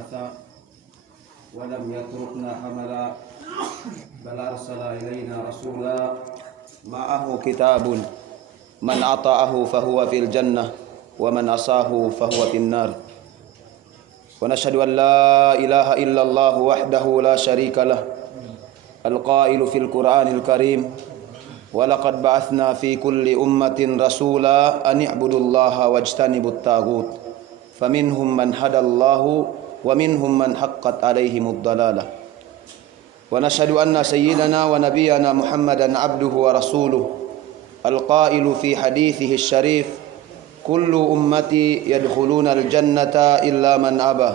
عبثا ولم يتركنا حملا بل أرسل إلينا رسولا معه كتاب من أطاعه فهو في الجنة ومن عصاه فهو في النار ونشهد أن لا إله إلا الله وحده لا شريك له القائل في القرآن الكريم ولقد بعثنا في كل أمة رسولا أن اعبدوا الله واجتنبوا الطاغوت فمنهم من هدى الله ومنهم من حقت عليهم الضلالة ونشهد أن سيدنا ونبينا محمدا عبده ورسوله القائل في حديثه الشريف كل أمتي يدخلون الجنة إلا من أبى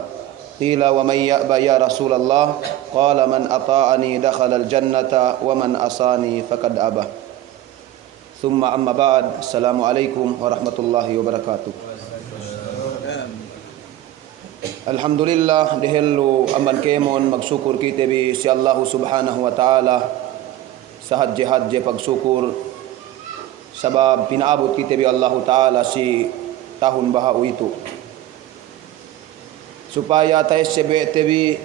قيل ومن يأبى يا رسول الله قال من أطاعني دخل الجنة ومن عصاني فقد أبى ثم أما بعد السلام عليكم ورحمة الله وبركاته. Alhamdulillah dihelu aman kemon magsyukur kita bi si Allah subhanahu wa ta'ala sa hadje pagsyukur sabab pinaabot kita bi Allah ta'ala si tahun bahau itu supaya tayo sebe tebi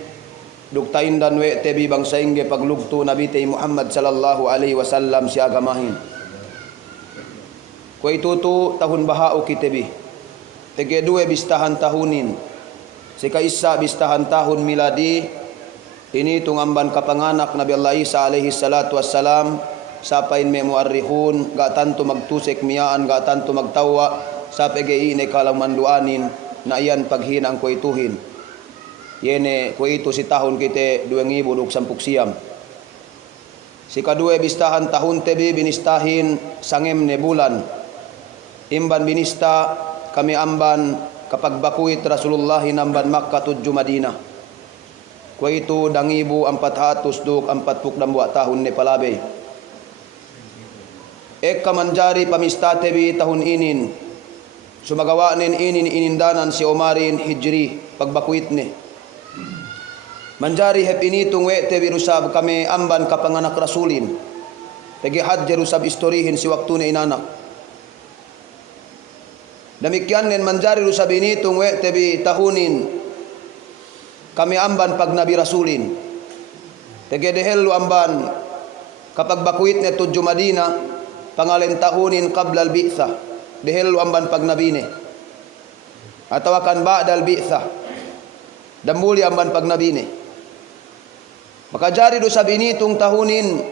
duktain dan we tebi bangsa ingge paglugto Nabi tayo Muhammad sallallahu alaihi wasallam si agamahin ko itutu tahun bahau kita bi tege dua bistahan tahunin si kaisa bistahan tahun miladi ini tungamban kapanganak Nabi Allah Isa alaihi salatu wassalam sapain me muarrikhun ga tanto magtusek miyaan ga tanto magtawa sa pegi ine kalang manduanin na iyan paghinang ko ituhin yene ko ito si tahun kite 2010 siyam si kadue bistahan tahun tebi binistahin sangem ne bulan imban binista kami amban kapag bakuit Rasulullah hinamban Makkah tudju Madinah ko ito dangibu 442 tahun ne palabay Eka manjari pamistate bi tahun inin sumagawa nin inindanan si Omarin Hijri pagbakuit ni manjari hep initong wete birusab kami amban kapanganak rasulin pegi hadje rusab istorihin si waktu ni inanak demikian nin manjari rusab initong wete bi tahunin kami amban pag nabi rasulin pegi dehelu amban kapag bakuit ni tudju Madinah pangalin tahunin qabla al-bi'tha dehelu amban pag nabine atawakan ba'da al-bi'tha dambuli amban pag nabine maka jari do sabini tung tahunin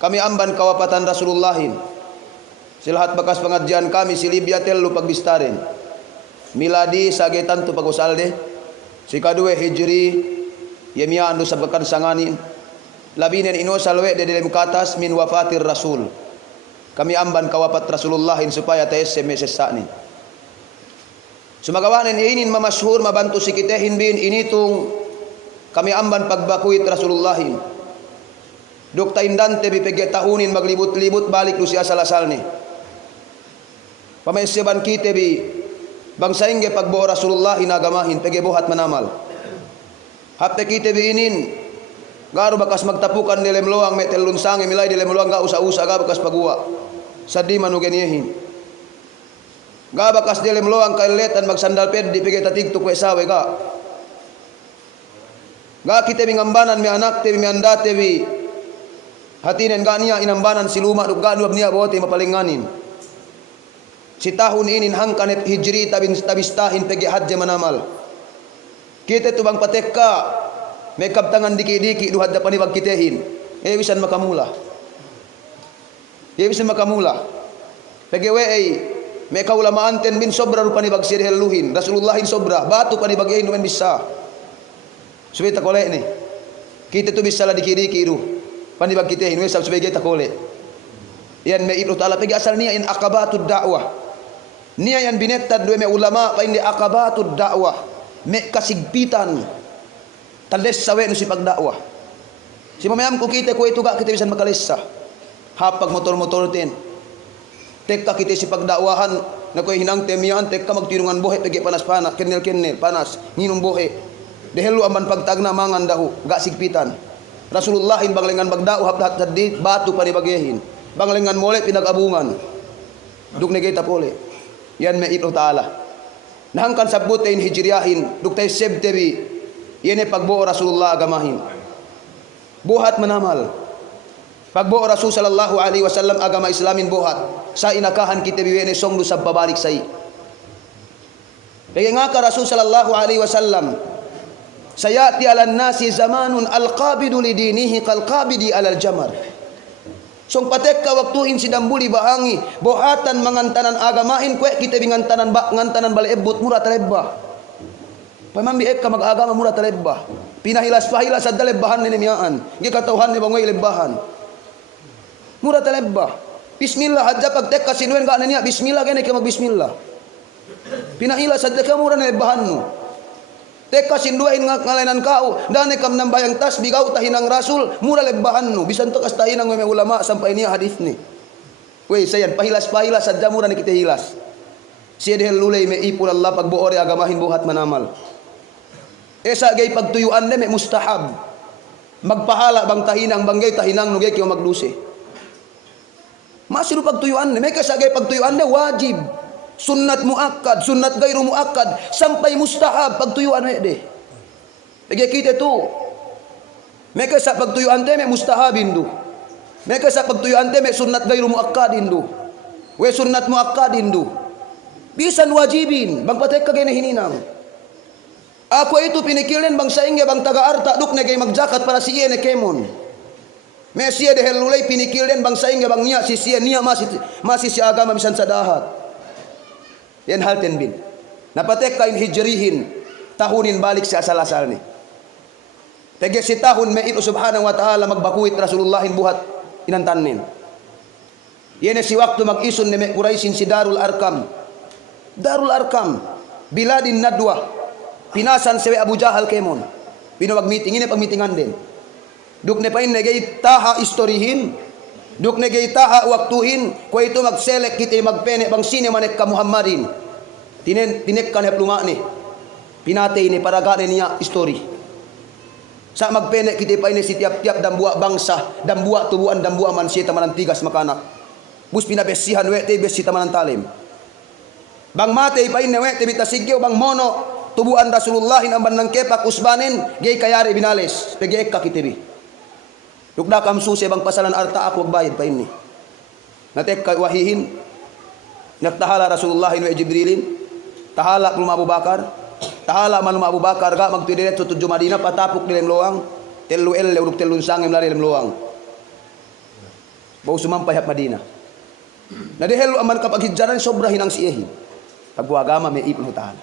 kami amban kawapatan Rasulullahin silhat bakas pengajian kami si Libya telu pagbistarin miladi sagetan tu pagusalde si kadue hijri yemian do sabakan sanganin labinen ino salwe de dalam katas min wafatir rasul kami amban kawapat Rasulullahin supaya taes meses sani sumagawanen inin mamasyhur mabantu si kitehin bin initung kami amban pagbakuit Rasulullahin dukta indante bipege tahunin maglibut-libut balik du si asal-asal ni pamaisyaban kite bi bangsa ingge pagbo Rasulullahin agamahin pege buhat manamal hape kite bi inin garu bakas magtapukan dilem loang metelun sange milay dilem loang ga usa-usa ga bakas pagua sadi manugenyehin ga bakas dilem loang kailetan magsandal ped di pege tatigtuk we sawe ga kita bingambanan mi anak te mi andate bi hatinen gania inambanan si luma duk ga duab niya bote mapalinganin si tahun inin hangkanet hijri tabistahin pege hadje manamal kita tubang patekka may kabtangan diki-diki duhad da panibag kitehin bisan makamula pege ay may kaulamaanten bin sobra ru panibag sirheluhin Rasulullahin sobra batu panibag yain men bisa subita kole ni kita tu bisa la diki-diki ru panibag kitehin we sab subege ta kole yan may ibnu taala pege asal niya in aqabatud da'wah niya yan binetad do may ulama pa indi aqabatud da'wah may kasigpitan tales sawe no si pagdakwah si mamayam ko kita ko ito ga kita bisan makalisa hapag motor-motor tin tekka kita si pagdakwahan na koy hinang temian tekka magtirungan buhi pagi panas-panas kenel panas nginum buhi dehelu amban pagtagna mangan dahu ga sigpitan Rasulullahin banglengan bagdakwah haplat hadid batu panibagyahin banglengan mole pinagabungan dug negita pole yan may ito taala Nahangkan sabutin hijriyahin duktay sebtebi yene pagbuo Rasulullah agamahin. Buhat manamal. Pagbuo Rasul sallallahu alaihi wasallam agama Islamin buhat. Sa inakahan kita biwene songdu sa babalik sai. Kaya nga ka Rasul sallallahu alaihi wasallam sayati alan nasi zamanun alqabidu lidinihi qalqabidi alal jamar. Song patek ka waktuhin si dambuli bahangi bohatan mangantanan agamain kwe kita bingantanan ngantanan balebut murah talebba. Pamambi ek ka mag-agama murah talebba. Pinahilas pahilas sa dalebbahan ni miyaan. Gi katawhan ni bangoy lebbahan. Murah talebba. Bismillah hadja pagtek ka sinuen ka niya bismillah gani ka magbismillah. Pinahilas sa ka murah ni lebbahan no. Teka sinduain nga ngalanan kao dane kam nambayang tas bigaw tahinang rasul mura lebbahan no bisan to kas tahinang may ulama sampai niya hadis ni. We sayan pahilas sadya mura ni kita hilas. Siya dehel lulay may ipul Allah pagbuore agamahin buhat manamal. Esa gay pagtuyuan ne may mustahab. Magpahala bang tahinang banggay tahinang no gay kiyo maglusi. Masiru pagtuyuan ne may kasagay pagtuyuan ne wajib. Sunnat muakkad, sunnat gairu muakkad, sampai mustahab pagtuyuan de. Lagi kita tu. Mereka sa pagtuyuan te me mustahabin du. Mereka sa pagtuyuan te me sunnat gairu muakkadin du. We sunnat muakkadin du. Bisan wajibin, bang patek kagay na hininang. Ako itu pinikirin bang saingge bang taga-arta duk na gay magjakat para si iye ne kemon. Me siya dehel lulay pinikirin bang saingge bang niya si siya niya masih si agama bisan sa dahat. Yan halten bin. Napatek kain hijrihin tahunin balik si asal-asal ni. Tege si tahun may ito subhanahu wa ta'ala magbakuit Rasulullahin buhat inantanin. Yan si waktu mag-ison ni Quraishin si Darul Arkam. Darul Arkam. Biladin nadwa. Pinasan sewe Abu Jahal kemon. Binuwag meeting. Ini pag-meetingan din. Duk ne pain negay taha istorihin. Duk negay taha waktuhin ko ito magselek kita magpene bang sine manek ka Muhammadin tinek kan hepluma ni pinatay ni para gane niya story sa magpene kita pa ini si tiap-tiap dambua bangsa dambua tubuan dambua man siya tamanan tigas makanak bus pinabesihan wete besi tamanan talim bang matay pa ini wete bitasigyo bang mono tubuan Rasulullahin amban ng kepak usbanin gay kayari binales pegi ka kitibi. Dukda kam susi bang pasalan arta ako magbayad pa ini. Natek kay wahihin. Nagtahala Rasulullah wa Jibrilin. Tahala kung Abu Bakar. Tahala man Abu Bakar ga magtidiret sa tudyo Madina patapok dilem loang. Telu el uruk telun sangem lari lem loang. Bau sumampay hap Madina. Nadehelo aman kapag hidjaran sobra hinang siyehin. Pagwagama may ipon taala.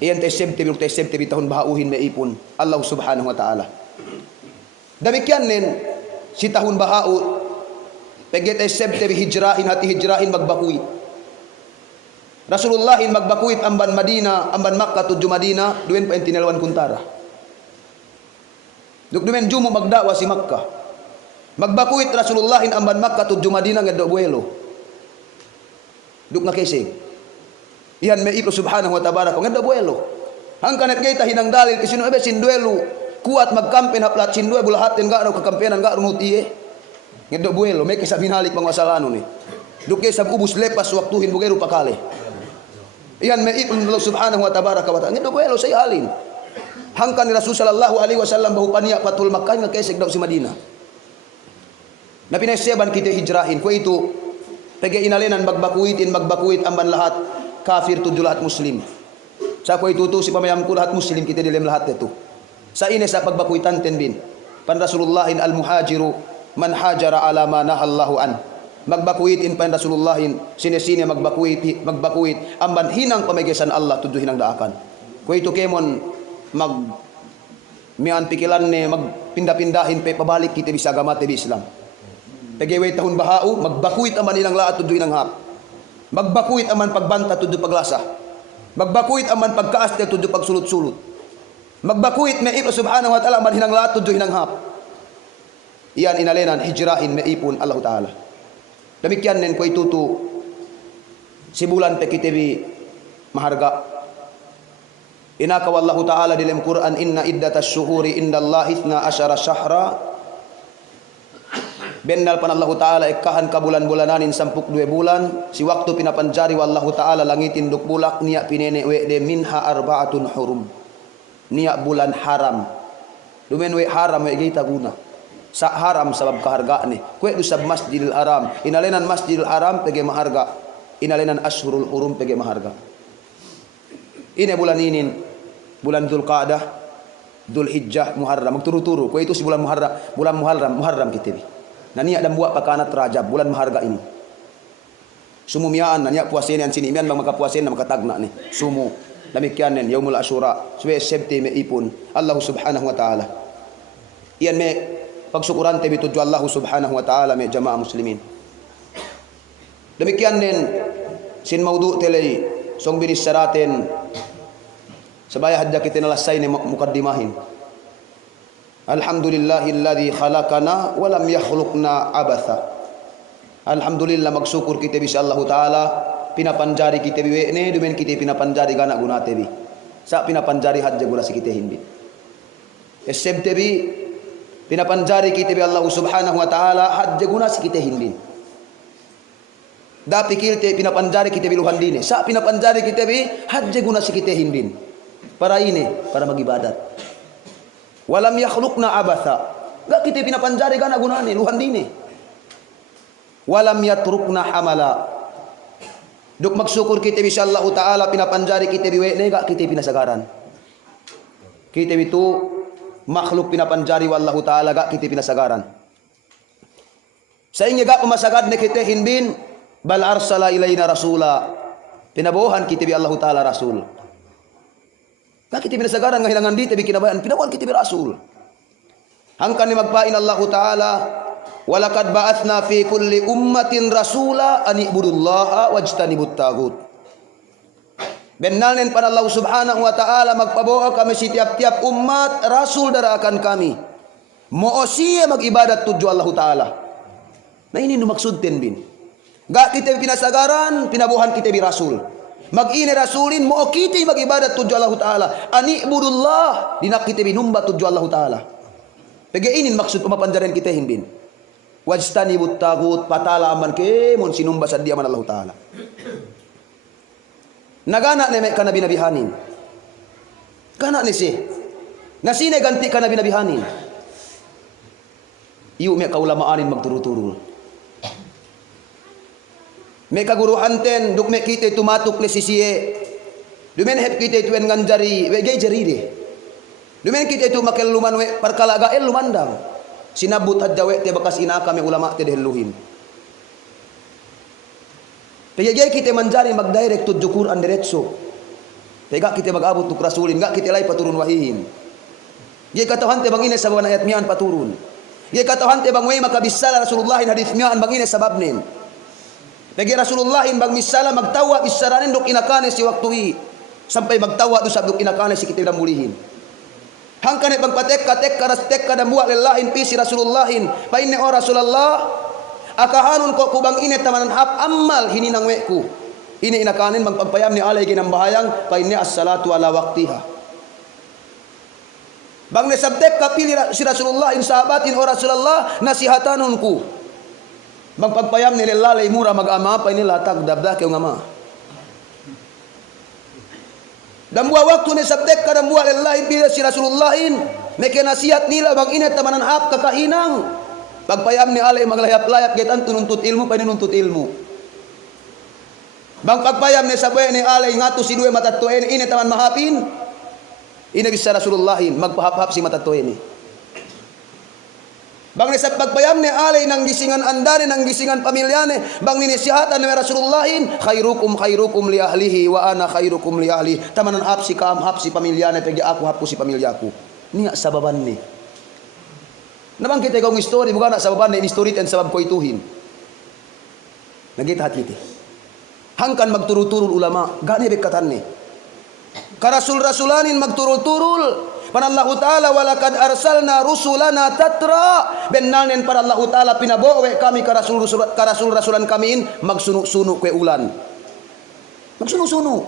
Iyan tesebte bitahon bahauhin may ipon Allah subhanahu wa ta'ala. Demikian nen si tahun bahau peget sebte hijrahin hati hijrahin magbakuit. Rasulullahin magbakuit amban Madina, amban Makkah tuju Madina, duen pa tinelwan kuntara. Duk dumen jumo magdawa si Makkah. Magbakuit Rasulullahin amban Makkah tuju Madina ngado buelo. Duk ngakesig. Iyan may iplo subhanahu wa ta'ala ngado buelo. Hangkanet kita hinang dalil kisino ebe sinduelo. Kuat magkampen haplat sindue bulahat den garo kakampenan garo nutie ngedo buelo may kisabin halik pangwasalano ni duke sab ubus lepas waktuhin bugero pakale iyan may ipon Allah subhanahu wa tabaraka wa ta'ala ngedo buelo say halin hangkan ni Rasul sallallahu alaihi wasallam bahu paniya patul Makkah nga kesek daw si Madina na pinayseban kita hijrahin ko itu pege inalenan magbakuit amban lahat kafir tudyo lahat muslim sa ko itu si pamayam ko lahat muslim kita dilem lahat ito. Sa ine sa pagbakuitan tenbin pan Rasulullahin al-muhajiru man hajara ala ma nahallahu an magbakuitin pan Rasulullahin sine magbakuit amban hinang pamagisan Allah tudyo hinang daakan ko ito kemon mag mian pikilan ne magpinda-pindahin pe pabalik kita bisa agama te Islam pageway tahun bahau magbakuit aman ilang laat tudyo hinang hap magbakuit aman pagbanta tudyo paglasa magbakuit aman pagkaas te tudyo pagsulut-sulut magbakuit may ipon subhanahu wa ta'ala man hinang lahat tudyo hinang hap. Iyan inalenan hijrahin may ipon Allah ta'ala. Demikian nen ko itutu sibulan pe kitibi maharga. Inakaw Allah ta'ala dilem Quran inna iddatas syuhuri indallahi 12 syahra Bendal pan Allah Ta'ala ikahan ka bulan-bulananin 12 bulan. Si waktu pinapanjari wallahu Ta'ala langitin duk bulak niya pinene we de minha arbaatun hurum. Niya bulan haram. Dumen we haram we kita guna. Sa haram sabab kahargaan ni. Kue du sab Masjidil Haram. Inalenan Masjidil Haram pege maharga. Inalenan Ashhurul Hurum pege maharga. Ini bulan ini, bulan Dzulqa'dah, Dzulhijjah, Muharram, magturu-turu. Kau itu si bulan Muharram kita. Nah niya dan buat pakanat Rajab, bulan maharga ini. Sumumiaan, niya puasin yang sini, mian bang makapuasin na makatagna ni. Sumu, demikian nen, Yaumul Asyura, suwe septi me ipun, Allah Subhanahu Wa Taala. Iyan me pagsukuran te bituju Allah Subhanahu Wa Taala me jamaah muslimin. Demikian nen, sin maudu telei, song binis saraten. Sebaya hadja kita nalasay ni mukaddimahin. Alhamdulillahilladzi khalaqana wa lam yakhluqna abatha. Alhamdulillah magsyukur kita bisa Allah Taala pinapanjari kita biwe ne dumen kita pinapanjari gana guna tebi. Sa pinapanjari hadja guna si kita hindi. Esem tebi pinapanjari kita bi Allah Subhanahu Wa Taala hadja guna si kita hindi. Da pikir te pinapanjari kita bi luhandine. Sa pinapanjari kita bi hadja guna si kita hindi. Para ini, para magibadat. Walam yakhluqna abatha. Gak kita pinapanjari kana gunane luhan dini. Walam yatrukna hamala. Duk magsyukur kita bisa Allah Taala pinapanjari kita biwe ne gak kita pinasagaran. Kita itu makhluk pinapanjari wallahu Taala gak kita pinasagaran. Saingga gak pemasagad ne kita hinbin bal arsala ilaina rasula. Pinabuhan kita bi Allah Taala rasul. Gak kita pinasagaran ngahilangan di tabi kinabayan pinabuhan kita bi rasul. Hangkan ni magpain Allah Taala walaqad ba'atsna fi kulli ummatin rasula an ibudullaha wajtanibut tagut. Benalnen pada Allah Subhanahu Wa Taala magpabawa kami setiap-tiap umat rasul darakan kami. Moosia magibadat tuju Allah Taala. Nah ini nu maksud ten bin. Gak kita pinasagaran pinabuhan kita bi rasul. Mag-ini rasulin mo kita magibadat tuju Allah Taala. Ani ibudullah dinak kita binumba tuju Allah Taala. Pege ini maksud pemapanjaran kita himbin. Wajtanibut tagut patala aman ke mun sinumba sa diaman Allah Taala. Nagana ne ka nabi-nabihanin. Kana ni si. Nasine ganti ka nabi-nabihanin. Iu me kaulamaanin magturu-turu. Me kaguruhanten duk me kita tumatuk le sisiye. Dumen hep kita itu nganjari wege jari de. Dumen kita itu makel luman we perkala gael lumandang. Sinabut hadja we te bakas ina kami ulama te deheluhin. Pege kita manjari magdirect tuju Quran diretso. Tega kita magabot tuk rasulin gak kita lay paturun wahihin. Ye katahan te bangine sa bawan ayat mian paturun. Ye katahan te bang we makabisala Rasulullahin hadis mian bangine sababnin. Lagi Rasulullah bang misala magtawa bisaranin duk inakane si waktu sampai magtawa do sabduk inakane si kita mulihin. Hangkane pagpatek katek karastek kada buat lelahin pisi Rasulullahin pa inne o Rasulullah akahanun ko kubang ine tamanan hap amal hininang weku. Ini inakanin magpagpayam ni alay ginambahayang pa inne as-salatu ala waqtiha. Bang ne sabtek kapili si Rasulullah sahabatin o Rasulullah nasihatanun ku. Magpagpayam ni lalay mura mag-ama pa ini latag dabda kayong ama. Dambuwa waktu ni sabdek ka dambuwa lalay bila si Rasulullahin may kinasihat nila bang inat tamanan hap kakahinang. Pagpayam ni alay maglayap-layap gaytan tununtut ilmu pa inuntut ilmu. Bang pagpayam ni sabay ni alay ngato si duwe matatuin inat taman mahapin. Inagis sa Rasulullahin magpahap-hap si matatuin ni. Bang ni sa pagpayam ni alay nang gisingan andane nang gisingan pamilyane bang ninisihatan ni Rasulullahin khairukum li ahlihi wa ana khairukum li ahli tamanan hapsi kam hapsi pamilyane pegi aku hapku si pamilyaku niya sababan ni nabang kita kong story bukan nak sababan ni story ten sabab ko ituhin nagita hati hangkan magturul-turul ulama gani bekatan ni karasul-rasulanin magturul-turul pan Allah Ta'ala walakad arsalna rusulana tatra benalnen para Allah Ta'ala pinabawe kami karasul-rasulan kamiin magsunu-sunu kwe ulan magsunu-sunu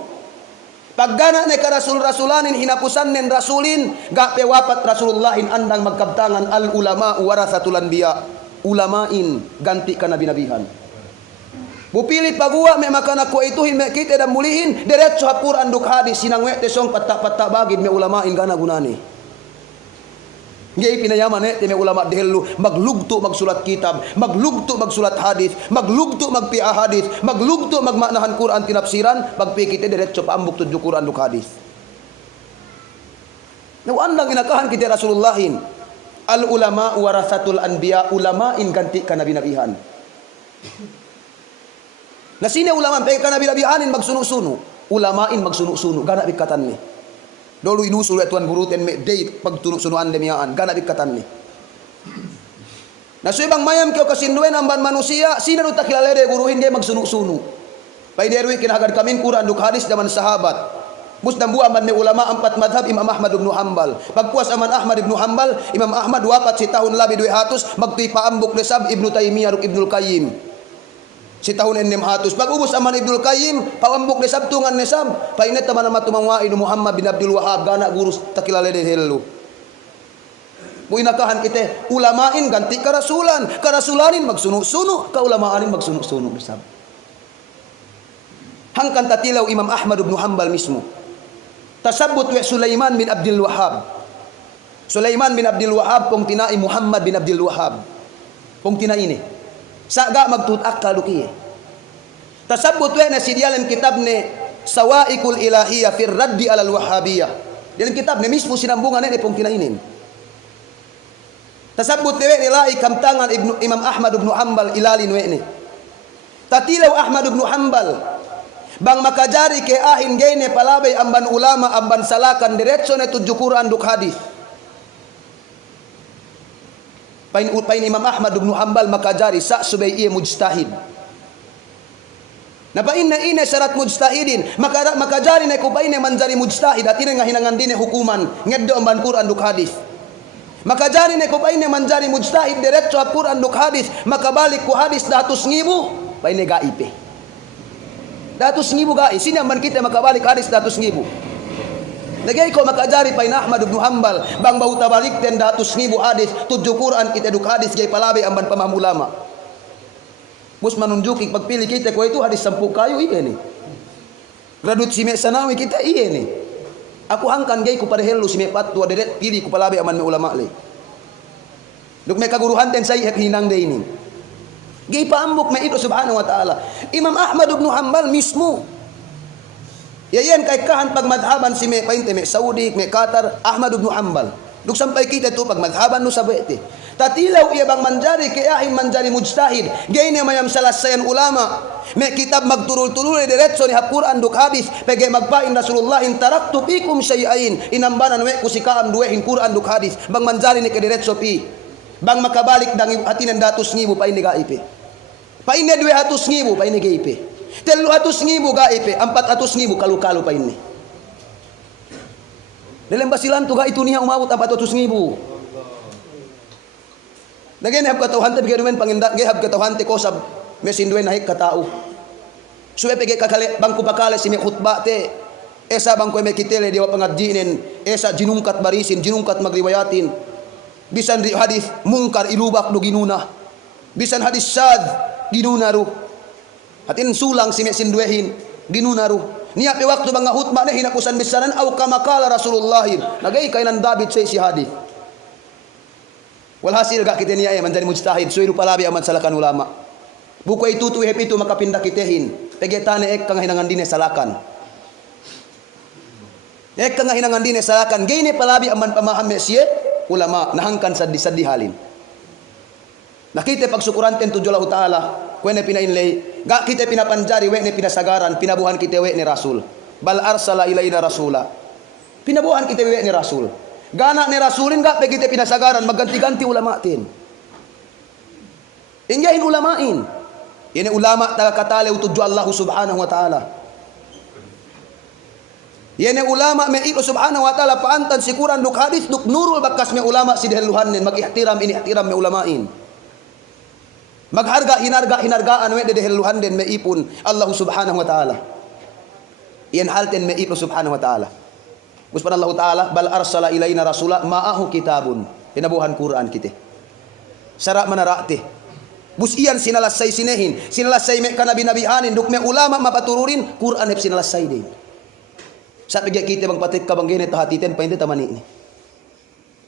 paggana ne karasul-rasulanin hinapusan nen rasulin gak pewapat Rasulullahin andang magkabtangan al ulama warasatul anbiya ulamain ganti ka nabi-nabihan. Bupilit pagua may makana ko ituhin may kita dan mulihin diretso ha Quran duk hadis sinangwe te song patta bagid may ulamain gana gunani. Ngay pinayaman may ulama dehelu maglugto magsulat kitab, maglugto magsulat hadis, maglugto magpia hadis, maglugto magmaknahan Quran tinapsiran, magpikite diretso paambok tudyo Quran duk hadis. Nawaan lang inakahan kita Rasulullahin. Al ulama warasatul anbiya, ulamain ganti ka nabi-nabihan. Na sine ulama pay ka nabi-nabihanin magsuno-suno, ulamain magsuno-suno gana bikatan ni. Dolo inusul etuan buruten me day pagtuno-sunuan demiyaan gana bikatan ni. Na subang mayam kyo kasinduan amban manusia, sino ta kilalede guruhin gay magsuno-suno. Pay derwi kinahagad kamin Quran duk hadis zaman sahabat. Musdam bu aman may ulama 4 madhab Imam Ahmad ibn Hanbal. Pagpuas aman Ahmad ibn Hanbal, Imam Ahmad wapat si tahun labi 200 magtuy paambok lesab Ibnu Taimiyah ug Ibnul Qayyim. Si tahun 600 pag ubos aman Ibnul Qayyim paambok lesab tungan lesab. Painet taman matumangwa inu Muhammad bin Abdul Wahhab gana gurus takilale de hello. Buinakahan kite ulamain ganti karasulan, karasulanin magsuno-suno, kaulamaanin magsuno-suno lesab. Hangkan tatilaw Imam Ahmad ibn Hanbal mismo. Tasabut wa Sulaiman bin Abdul Wahhab. Sulaiman bin Abdul Wahhab pong tinai Muhammad bin Abdul Wahhab. Pong tinai ini. Saga magtut akal duki. Tasabut wa na sidialan kitab ne Sawaikul Ilahiyah fir raddi alal Wahhabiyah. Dalam kitab ne mismo sinambungan ne pong tinai ini. Tasabut wa nilai kamtangan Imam Ahmad ibn Hanbal ilalin wa ni. Tatilaw Ahmad ibn Hanbal bang makajari ke ahin gayne palabay amban ulama amban salakan diretso na tudyo Quran duk hadis. Pain Imam Ahmad ibn Hanbal makajari sa subay iya mujtahid. Napain na ina syarat mujtahidin makajari na kupain na manjari mujtahid at ina nga hinangan din hukuman ngeddo amban Quran duk hadis. Makajari na kupain na manjari mujtahid diretso at Quran duk hadis makabalik ku hadis datus ngibu pain na gaipe. Datus ngibu guys, sini man kita makabalik hadis datus ngibu. Lagay ko makajari pa ina Ahmad ibn Hanbal bang bauta balik ten datus ngibu hadis tudyo Quran kita duk hadis gay palabi amban pamamulama. Bus manunjuki pagpili kita ko itu hadis 10 kayo iya ni. Gradut sime sanawi kita iya ni. Aku hangkan gay ko parehelo sime patwa deret pili ko palabi aman me ulama le. Duk me kaguruhan ten say hinang de ini. Gay paambok may ito subhanahu wa ta'ala. Imam Ahmad ibn Hanbal mismo. Yayan kay kahan pag madhaban si may painte may Saudi, may Qatar, Ahmad ibn Hanbal. Duk sampay kita ito pag madhaban no sabete. Tatilaw iya bang manjari kaya ahim manjari mujtahid. Gay niya mayam salasayan ulama. May kitab magturul-turul diretso ni Quran duk hadis. Pagay magpain Rasulullahin taraktu pikum syai'ain. Inambanan we kusikaam duwehin Quran duk hadis. Bang manjari ni kadiretso pi. Bang makabalik dang hatinan datus ngibu pa ini gaipe. Paine 200,000 paine gaipe. 300,000 gaipe, 400,000 kalu-kalu paine. Dalam basilan tu ga itu niya umabot 400,000. Nagay hab katawhan te bigay men panginda gihab katawhan te ko sab mesin duwen nahik katao. Suwe pege kakale bangku bakale si me khutba te esa bangku me kitele dewa pangadjinen esa jinungkat barisin jinungkat magriwayatin. Bisan hadis mungkar ilubak do ginuna. Bisan hadis sad ginunaru hatin sulang si mesin duehin ginunaru niya pe waktu bang hutba na hinakusan bisanan aw kama qala Rasulullah nagay kailan David say si hadith walhasil ga kita niya man jadi mujtahid so ilu palabi aman salakan ulama bukoy tutu hep itu makapinda kitehin pegetane ek kang hinangan dine salakan ek kang hinangan dine salakan gayne palabi aman pamaham siye ulama nahangkan saddi halin. Nakita pagsukuran ten tujuh Allah Ta'ala kuwene pinainlay ga kita pinapanjari wene pinasagaran pinabuhan kita we ni Rasul bal arsala ilaina rasula pinabuhan kita we ni Rasul gana ni Rasulin ga pe kita pinasagaran magganti-ganti ulama tin ingyahin ulamain ini ulama tagakatale tujuh Allah Subhanahu Wa Ta'ala ini ulama me ilo Subhanahu Wa Ta'ala paantan si Quran duk hadis duk nurul bakas me ulama si deluhannen magihtiram ini ihtiram me ulamain magharga hinargaan we de heluhan den me ipun Allah Subhanahu Wa Ta'ala yan halten me ipun Subhanahu Wa Ta'ala Gusto Allah Ta'ala bal arsala ilaina rasula ma'ahu kitabun pinabuhan Quran kita Sara manarate. Busian sinalasay sinehin. Sinalasay me kanabi-nabihanin. Duk me ulama mapatururin. Quran hep sinalasay din. Sa pigya kita bang patik kabang gini tahatitin pa hindi tamani ni.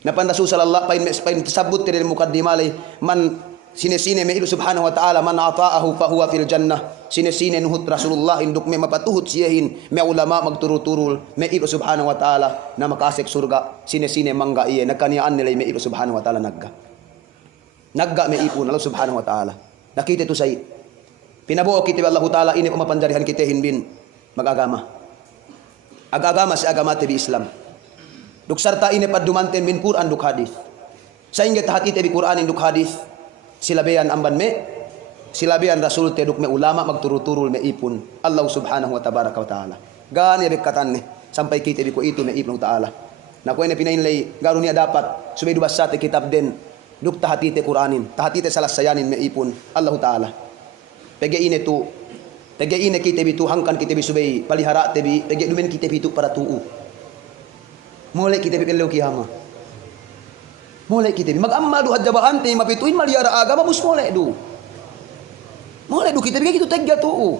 Napan Rasul sallallahu pain sabut tiri mukaddimale man sine-sine me ilu subhanahu wa ta'ala man ata'ahu fa huwa fil jannah. Sine-sine nuhut Rasulullah induk me mapatuhut siyahin me ulama magturul-turul me ilu subhanahu wa ta'ala na makasek surga. Sine-sine mangga iye nakaniaan nila me ilu subhanahu wa ta'ala nagga me ipon Allah subhanahu wa ta'ala. Nakita ito say pinabuo kita Allah ta'ala ini mapanjarihan kita hinbin magagama. Agagama si agama ti Islam. Duk sarta ini pad dumanten min Quran duk hadis. Saingga tahati ti Quran duk hadis. Silabean amban me silabean Rasul te duk me ulama magturul-turul me ipon Allah subhanahu wa ta'ala. Gani bekatan ni sampai kita ko itu me ipon ta'ala. Na ko ina pinainlay garunia dapat subay dubas sa te kitab den. Duk tahati te Quranin, tahati te salasayanin me ipon Allah ta'ala. Pege ine kita bitu hangkan kita bisubay palihara te bi pege dumen kita bitu para tuu. Mulai kita bipileu kiyama. Mulai kita bi mag-amma du hadjabaan te mapituin maliara agama mus mulai du. Mulai du kita bige gitu tegga tuu.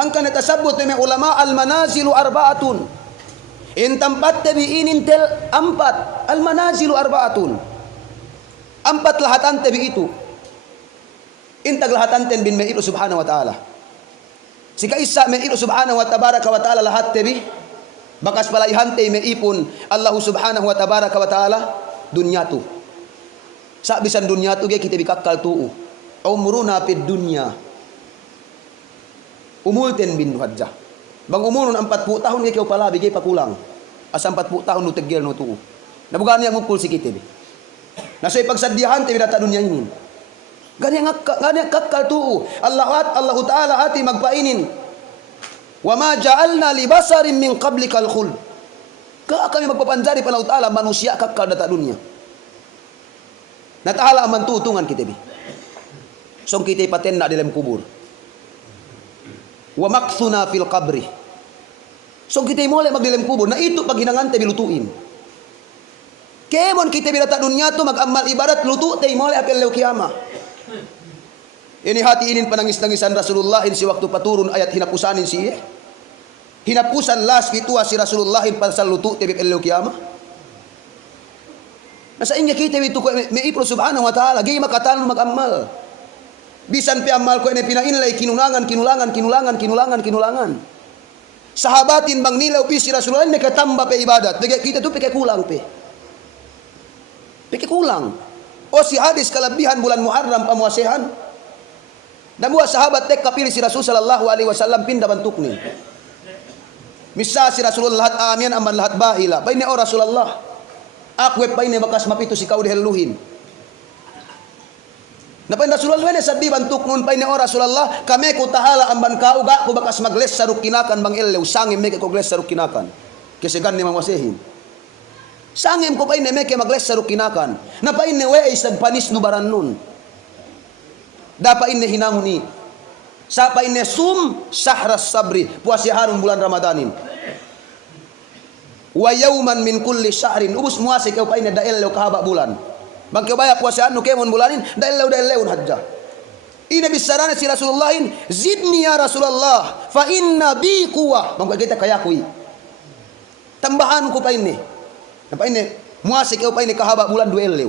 Hangkan tasabut me ulama al-manazilu arba'atun. In tempat te bi inin tel empat al-manazilu arba'atun. Empat lahatan tebi itu. Intag lahatan ten bin meiru subhanahu wa ta'ala. Sika isa meiru subhanahu wa tabaraka wa ta'ala lahat tebi. Bakas palaihan te meipun Allah subhanahu wa tabaraka wa ta'ala dunya tu. Sa bisan dunya tu ge kita bikakal tuu. Umruna fid dunya. Umul ten bin hajjah. Bang umurun 40 tahun ge kau pala bigay pakulang. Asa 40 tahun nu tegel no tuu. Nabugan yang ngukul si kita bi. Nasoy pagsadihan ti data dunya ini. Gani kakkal tu. Allah Ta'ala ati magpainin. Wa ma ja'alna li basarin min qablikal khuld. Ka kami magpapanjari pa Allah Ta'ala manusia kakkal data dunya. Natahala man tutungan kita bi. Song kita paten na dalam kubur. Wa maqthuna fil qabri. Song kita mulai magdalam kubur na itu paghinangan te bilutuin. Kemon kita bila tak dunia tu mag-amal ibadat lutu tay mulai apel leu kiamah. Ini hati ini penangis-nangisan Rasulullah si waktu paturun ayat hinapusanin si hinapusan las fitua si Rasulullah pasal lutu tay apel leu kiamah. Nasa inga kita itu ko meipro subhanahu wa ta'ala gay makatan mag-amal. Bisan pi amal ko ene pinainlay kinulangan. Sahabatin bang nilaw pi si Rasulullah nakatamba pe ibadat. Kita tu pe kulang pe. Pikir kulang. O si hadis kelebihan bulan Muharram pamuasehan. Dan buat sahabat tek kapilih si Rasul sallallahu alaihi wasallam pindah bentuk ni. Misal si Rasulullah amin aman lahat bahila. Paine o Rasulullah. Aku paine bakas mapitu si kau diheluhin. Napain Rasulullah wene sabi bentuk nun paine o Rasulullah kami ku tahala amban kau ga ku bakas magles saruk kinakan bang ellew sangim meke ko gles saruk kinakan. Kesegan ni mamuasehin. Sangem ko pa ine meke magles saruk kinakan. Na pa ine we isag panis no baran nun. Da pa ine hinanguni. Sa pa ine sum sahras sabri puasihan bulan Ramadanin. Wa yauman min kulli syahrin ubus muasi ko pa ine dael lew kahaba bulan. Bang ko baya puasihan no kemon bulanin dael lew hadja. Ine bisarana si Rasulullahin zidni ya Rasulullah fa inna bi quwwah. Bang kita kayakui. Tambahan ko pa ine. Apa ini? Muasik apa ini kahaba bulan 2 lew.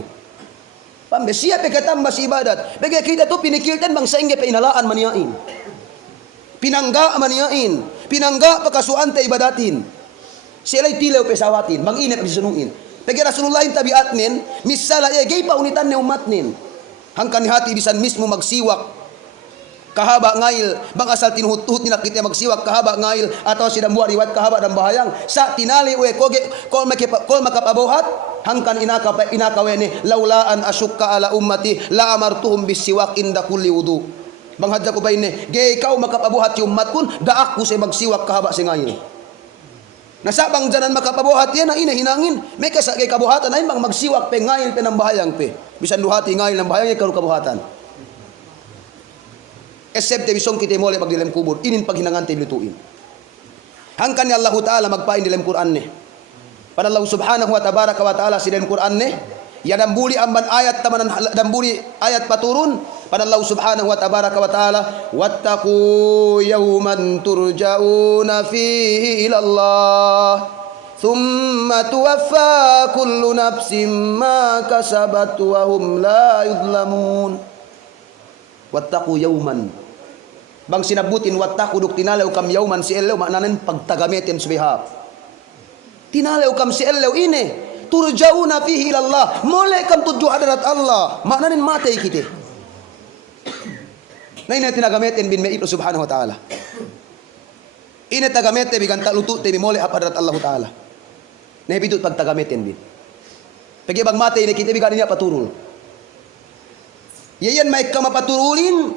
Pambe siap ke tambah si ibadat. Bagi kita tu pinikiltan bang saingge peinalaan maniain. Pinangga maniain. Pinangga pakasuan te ibadatin. Silay tilew pesawatin. Bang ini pisunuin. Bagi Rasulullah tabiat nin, misala gay pa unitan ni umat nin. Hangkan hati bisan mismo magsiwak. Kahaba ngail bang asal tinuhut-tuhut nila kita magsiwak kahaba ngail atau sidang buat riwayat kahaba dan bahayang sa tinali we koge kol makapabuhat hangkan inaka wene laula an asyukka ala ummati la amartuhum bisiwak inda kulli wudu. Bang hadja ko bayne gay kau makapabuhat si umat kun da aku sa magsiwak kahaba si ngail. Nasa bang janan makapabuhat yan na ina hinangin may kasa kay kabuhatan ay bang magsiwak pe ngail pe nang bahayang pe bisan duhati ngail nang bahayang karu kabuhatan. Except bisong kita mulai pag dalam kubur inin paghinangan tayo lutuin. Hangkan ni Allah Ta'ala magpain dalam Quran ni. Pada Allah Subhanahu wa tabaraka wa ta'ala si dalam Quran ni Ya dambuli amban ayat tamanan dambuli ayat paturun pada Allah Subhanahu wa tabaraka wa taala, wattaqu yawman turja'una fihi ila Allah thumma tuwaffa kullu nafsin ma kasabat wa hum la yuzlamun. Wattaqu yawman. Bang sinabutin wattaqu duk tinalaw kam yawman si elaw maknanan pagtagametin subihap. Tinalaw kam si elaw ini turja'una fihi ila Allah, mulai kam tuju hadarat Allah, maknanin matay kita. Na ina tinagametin bin ma'ib subhanahu wa ta'ala. Ina tagamete bigan talutu te mulai hadarat Allah ta'ala. Na ibitut pagtagametin bin. Pagi bang matay ini kita bigan niya paturul. Yayan may kamapaturulin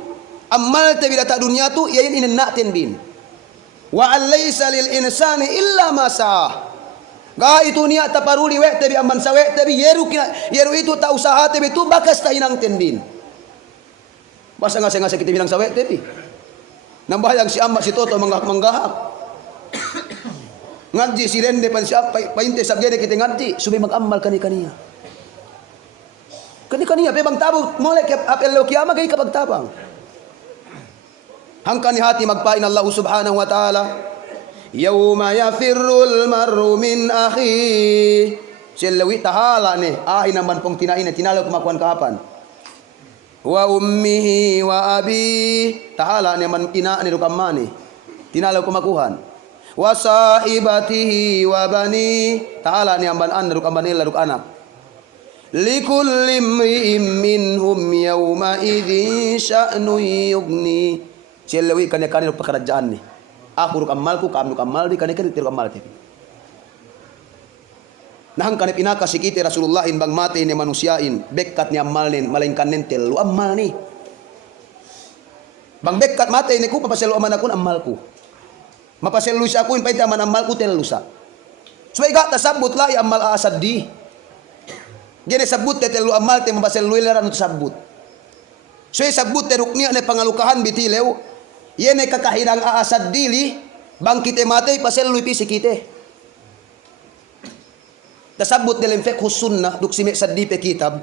amal te bila ta dunya tu yayan inannatin bin. Wa an laysa lil insani illa ma sa'ah. Ga itu niya taparuli we tebi amman sawe tebi yeru itu ta usaha tebi tu bakas ta inang tendin. Basa nga kita bilang sawe tebi. Nambayang si amma si toto manggahak. Ngaji si rende pan siap painte sabjede kita ngaji subi magamal kaniya. Kaniya pe bang tabu mole ke apel kiamah kay kapagtabang. Hangkani hati magpain Allah Subhanahu wa ta'ala. Yawma yafirrul mar'u min akhi. Silawi tahala ni ahi naman pong tinain na tinalaw kumakuan kahapan. Wa ummihi wa abi. Tahala ni man ina ni rukamani. Tinalaw kumakuhan. Wa sahibatihi wa bani. Tahala ni amban an rukamani la rukanak. Likulli imri'in minhum yawma idhin sya'nu yughni. Silawi kanya-kanya pekerjaan ni. Aku ruk amalku, kamu ruk amal di kane-kane tiruk amal te. Nahang kane pinaka sikite Rasulullah in bang mate ni manusiain, bekat ni amal nin malaingkan nentel lu amal ni. Bang bekat mate ni ku papaselu aman aku amalku. Mapaselu sa aku in paita man amalku tel lusa. So iga tasabut la amal asaddi. Gene sabut te tel lu amal te mapaselu ilaran sabut. So sabut te ruknia ne pangalukahan bitilew. Yene kakahirang aasad dili bang kite matay pasel luipi si kite. Tasabut dalam fiqh sunnah duk si saddi pe kitab.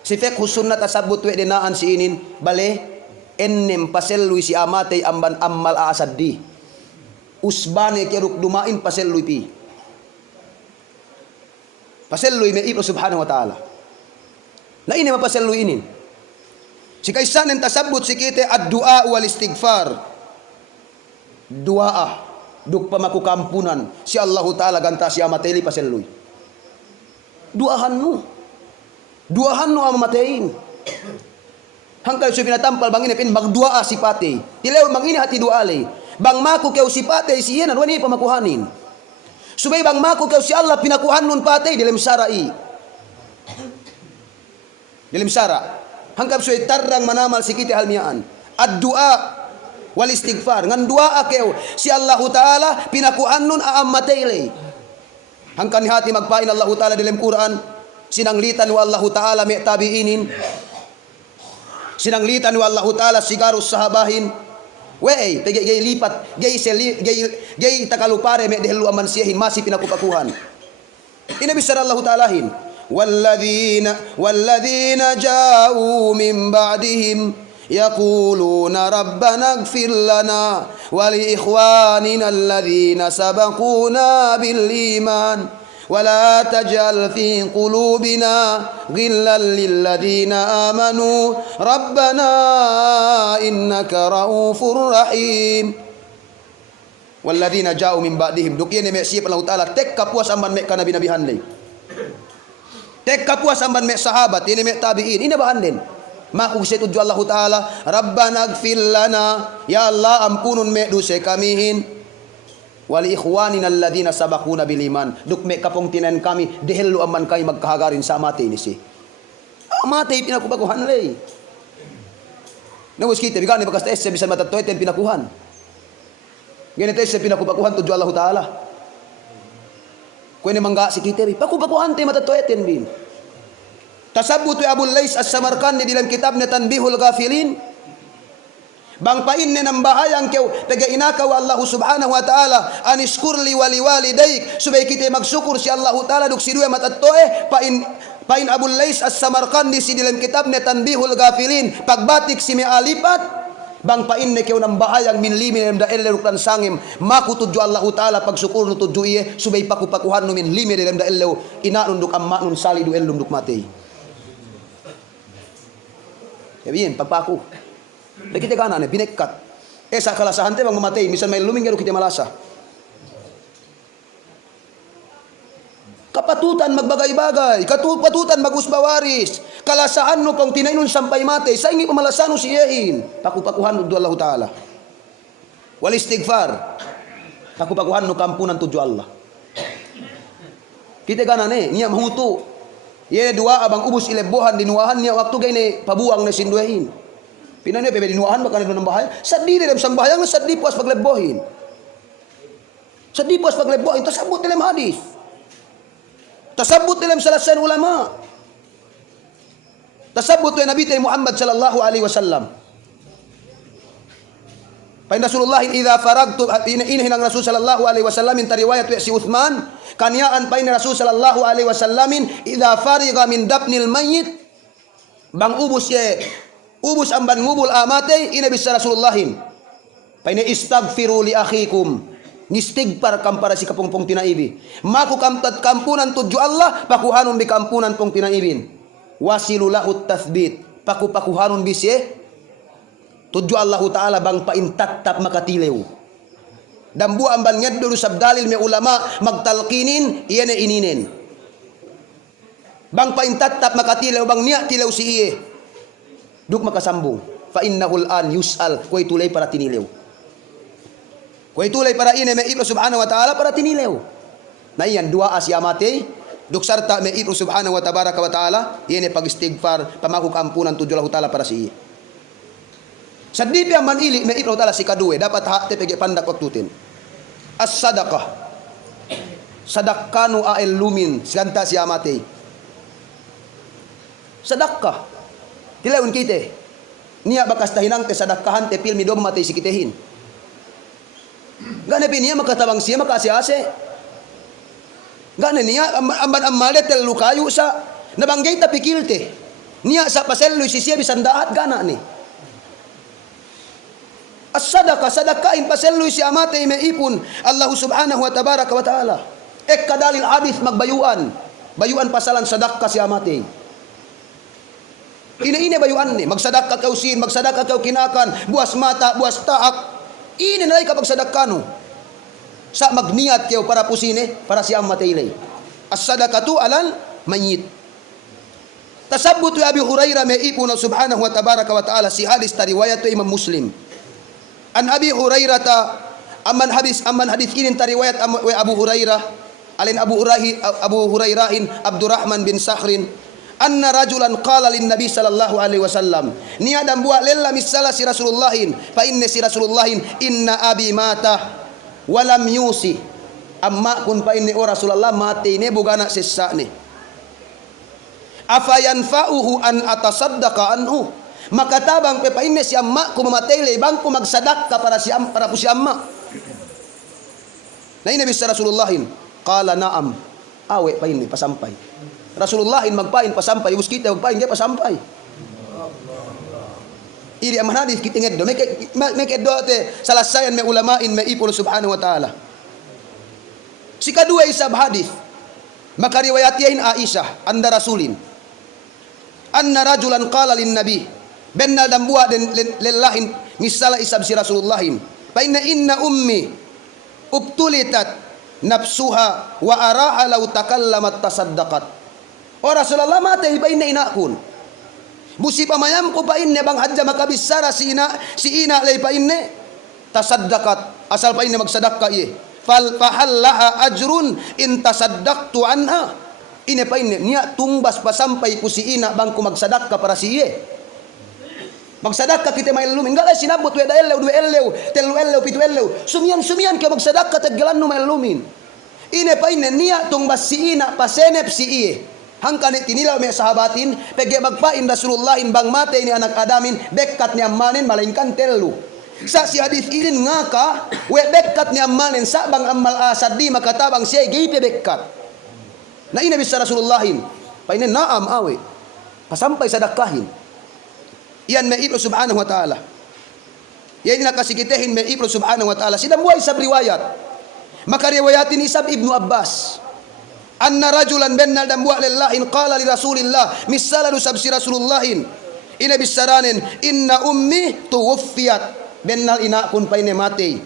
Si fiqh sunnah tasabut we dinaan si inin bale ennem pasel lui si amatay amban ammal aasad di. Usbane keruk dumain pasel luipi. Pasel lui me ibro subhanahu wa ta'ala. Na ini mapasel lui inin. Si kaysan ng tasabut si kite ad-du'a wal istighfar. Du'a duk pamakukampunan si Allah Ta'ala ganta si amateli paseluy. Duahan no amatein. Hangkal su pinatampal bang ini pin magdu'a si pate. Tilew bang ini hati du'ale. Bang maku kau si pate si yenan wani pamakuhanin. Subay bang maku kau si Allah pinakuhan nun pate dalam sarai. Dalam sara. Hangkap suy tarang manamal si kiti halmiaan. Ad-du'a wal istighfar. Ngan du'a keu si Allah Ta'ala pinakuan nun aammatay. Hangkan hati magpain Allah Ta'ala dalam Quran. Sinanglitan wa Allah Ta'ala may tabiinin. Sinanglitan wa Allah Ta'ala sigarus sahabahin. Wey, gay lipat, gay takalupare may dehlu aman siyahin masih pinakupakuhan. Inabisar Allah Ta'alahin. والذين جاءوا من بعدهم يقولون ربنا اغفر لنا ولإخواننا الذين سبقونا بالإيمان ولا تجعل في قلوبنا غلا للذين آمنوا ربنا إنك رؤوف رحيم. والذين جاءوا من بعدهم dukian me siap Allah Taala tek kapuas amban me kana binabihan lay. Tek kapuas amban me sahabat ini me tabiin ini bahan din. Maku se tuju Allah Taala Rabbana ighfir lana ya Allah ampunun me dose kamihin wali ikhwanina alladhina sabaquna bil iman duk me kapong tinan kami dehelu aman kay magkahagarin sa mate ni si. Mate pinakubakuhan lay. Nawis kita bigan bakas tes bisa matatoy ten pinakuhan. Ganito sa pinakubakuhan tuju Allah Taala. Kung mangga si kiteri, pakubakuhan te matatoyetin bin. Tasabut Abu Lais As-Samarkandi dalam kitab na Tanbihul Ghafilin. Bang pain ne ng bahayang kew, taga inakaw Allah subhanahu wa ta'ala, aniskur li wali walidaik, subay kita magsukur si Allah ta'ala, duk siduya matatoye, Pain Abul Lais As-Samarqandi si dalam kitab ne Tanbihul Ghafilin pagbatik si may alipat bang pain ne keu nang bahayang min limi nem da elle ruktan sangim maku tuju Allah taala pagsyukur nu tuju iye subay pakupakuhan nu min limi dem da elle ina nunduk amma nun sali du ellum duk mate. Ya bien pagpaku. Kita kana ne binekkat. Sa kalasahan te bang mamatay misal may luming garo kita malasa. Kapatutan magbagay-bagay, kapatutan magusbawaris, kalasaan no kung tinainon sampay mate, sa ingi pamalasano siyehin, pakupakuhan no Allah Ta'ala. Wal istighfar, pakupakuhan no kampunan tuju Allah. Kita ganan niya mahuto, ye dua abang ubus ilebohan dinuahan niya waktu gay ne pabuang na sinduhin. Pinanya pebe dinuahan baka na bahaya, saddi dalam sambahayang saddi puas paglebohin. Saddi puas paglebohin, tasabot dalam hadis. Tasabut dalam salasan ulama. Tasabut oleh Nabi Muhammad sallallahu alaihi wasallam. Pain Rasulullah idza faragtu ini hinang Rasul sallallahu alaihi wasallam min riwayat si Utsman kaniaan pain Rasul sallallahu alaihi wasallam idza fariga min dafnil mayyit bang ubus amban ngubul amate ini bisa Rasulullah. Pain istaghfiru li akhikum. Nistigpar kampara si kapungpong tinaibi. Maku kamtat kampunan tuju Allah, pakuhanun bi kampunan pong tinaibin. Wasilulahu tathbit. Pakuhanun bisye. Tuju Allah Ta'ala bang paintattap makatilew. Dambu amban nyaddo sabdalil me ulama magtalqinin iyene ininen. Bang paintattap makatilew bang niya tilew si iye. Duk makasambung. Fa innahul an yus'al koy tulay para tinilew. Kung itulay para ine may ilo subhanahu wa ta'ala para tinilew. Na iyan, dua asya mati. Duk sarta may ilo subhanahu wa tabaraka wa ta'ala. Iyan ay pag-istigfar, pamaku kampunan tujuh Allah ta'ala para si iya. Sa dipi ang manili, may ilo ta'ala si kaduwe. Dapat hati pagi pandak waktutin. As-sadaqah. Sadakanu ael lumin. Siganta siya mati. Sadaqah. Tilawin kite. Niya bakas tahinang te sadakahan te pilmi dom mati si kitehin. Gana niya makatabang siya makasi-ase. Gana niya amban amale tel lukayu sa nabanggay ta pikilte. Niya sa paselo si siya bisan daat gana ni. As-sadaqa sadaqain paselo si amate may ipon Allah subhanahu wa tabaraka wa taala. Kadalil hadis magbayuan. Bayuan pasalan sadaqah si amate. Ine bayuan ni magsadaka kaw sin, magsadaka kaw kinakan, buas mata, buas taak. Ini nalay kapag sadakano. Sa magniyat kayo para pusine, para siyang mataylay. As-sadaqatu alal mayyit. Tasabbutu Abi Hurairah may ipon subhanahu wa tabaraka wa ta'ala si hadis ta riwayat Imam Muslim. An Abi Hurairah ta amman hadis inin ta riwayat Abu Hurairah alin Abu Hurairahin Abdurrahman bin Sakhrin anna rajulan qala lin nabi sallallahu alaihi wasallam niya dan buat lella misala si Rasulullahin fa inna si Rasulullahin inna abi mata walam yusi amma kun pa inni o Rasulullah mati ne bugana sissa ni afayanfa'uhu an atasaddaqa anhu makatabang pe pa inni si amma ko mamatay lebang ko magsadaka para po si amma na inabi sa Rasulullahin qala na'am awe pa inni pasampay Rasulullahin magpain pasampay ubus kita magpain kay pasampay iri ang hadis kita ngeddo make eddo te salasayan may ulamain may ipon subhanahu wa ta'ala si kadua isab hadis makariwayatin Aisyah anda rasulin anna rajulan qala lin nabi benna dambua den lillahin misala isab si Rasulullahin fa inna ummi ubtulitat nafsuha wa araha law takallamat tasaddaqat o Rasulullah matay pa inna inakun busi pamayam ko pa inne bang hadja makabisara si ina lay pa inne tasaddaqat asal pa inne magsadaqka iye fahallaha ajrun in tasaddaqtu anha ine pa inne niya tumbas pa sampay po si ina bang ko magsadaqka para si iye magsadaqka kita may lumin ngala sinabot we daelew due elew telu elew pitu elew sumian ka magsadaqka taggalan no may lumin ine pa inne niya tumbas si ina pasenep si iye hangkan tinilaw may sahabatin pege magpain Rasulullahin bang mate ni anak Adamin bekat ni amanin malaingkan telu sa si hadis ilin nga ka we bekat ni amanin sa bang amal asad di makatabang siya gipe bekat na inabi sa Rasulullahin Paine naam awe. Pasampay sadakahin. Iyan may ibro subhanahu wa ta'ala. Yan nakasikitehin may ibro subhanahu wa ta'ala. Sinamuhay sa riwayat. Makariwayatin isab Ibnu Abbas. Anna rajulan bennal dambuwa lillahin qala li Rasulillah misalanu sabsi Rasulullahin. Ina bisaranin inna ummi tuwaffiyat. Bennal ina kun paine mati.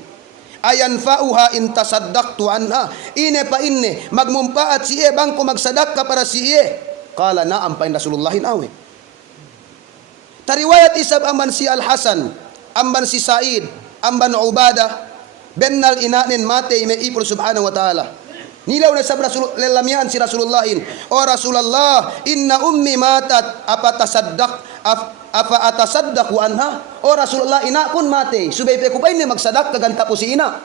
Ayan fauha in tasaddaqtu anha. Ine pa inne magmumpaat siye bangko magsadaka para siye. Qala na'am pain Rasulullahin awe. Tariwayat isab amban si Al-Hasan, amban si Sa'id, amban Ubadah, bennal inanin mate may ipol subhanahu wa ta'ala. Nilaw na sab Rasulullah si Rasulullahin. O Rasulullah, inna ummi matat apa atasaddaqu anha. O Rasulullah, ina kun mate. Subay pe ko pa ini magsadak kaganta po si ina.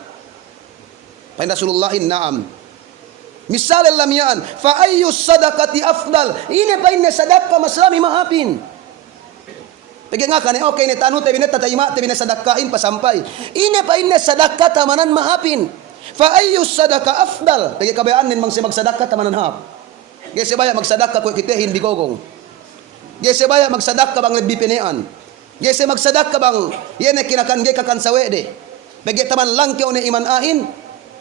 Pain Rasulullahin na'am. Misal lamyan, fa ayyus sadaqati afdal. Ini pa inne sadaka maslami mahapin. Pagi nga kani okay ni tanu tabi na tatayma tabi na sadakain pasampay. Ini pa inne sadaka tamanan mahapin. Fa ayyus sadaqa afdal. Pagi kabayaan nin mang si magsadaka tamanan hap. Gese baya magsadaka ko kitehin bigogong. Gese baya magsadaka bang lebih pinean. Gese magsadaka bang yene kinakan ge kakan sawede. Pagi taman lang kyo ni iman ahin.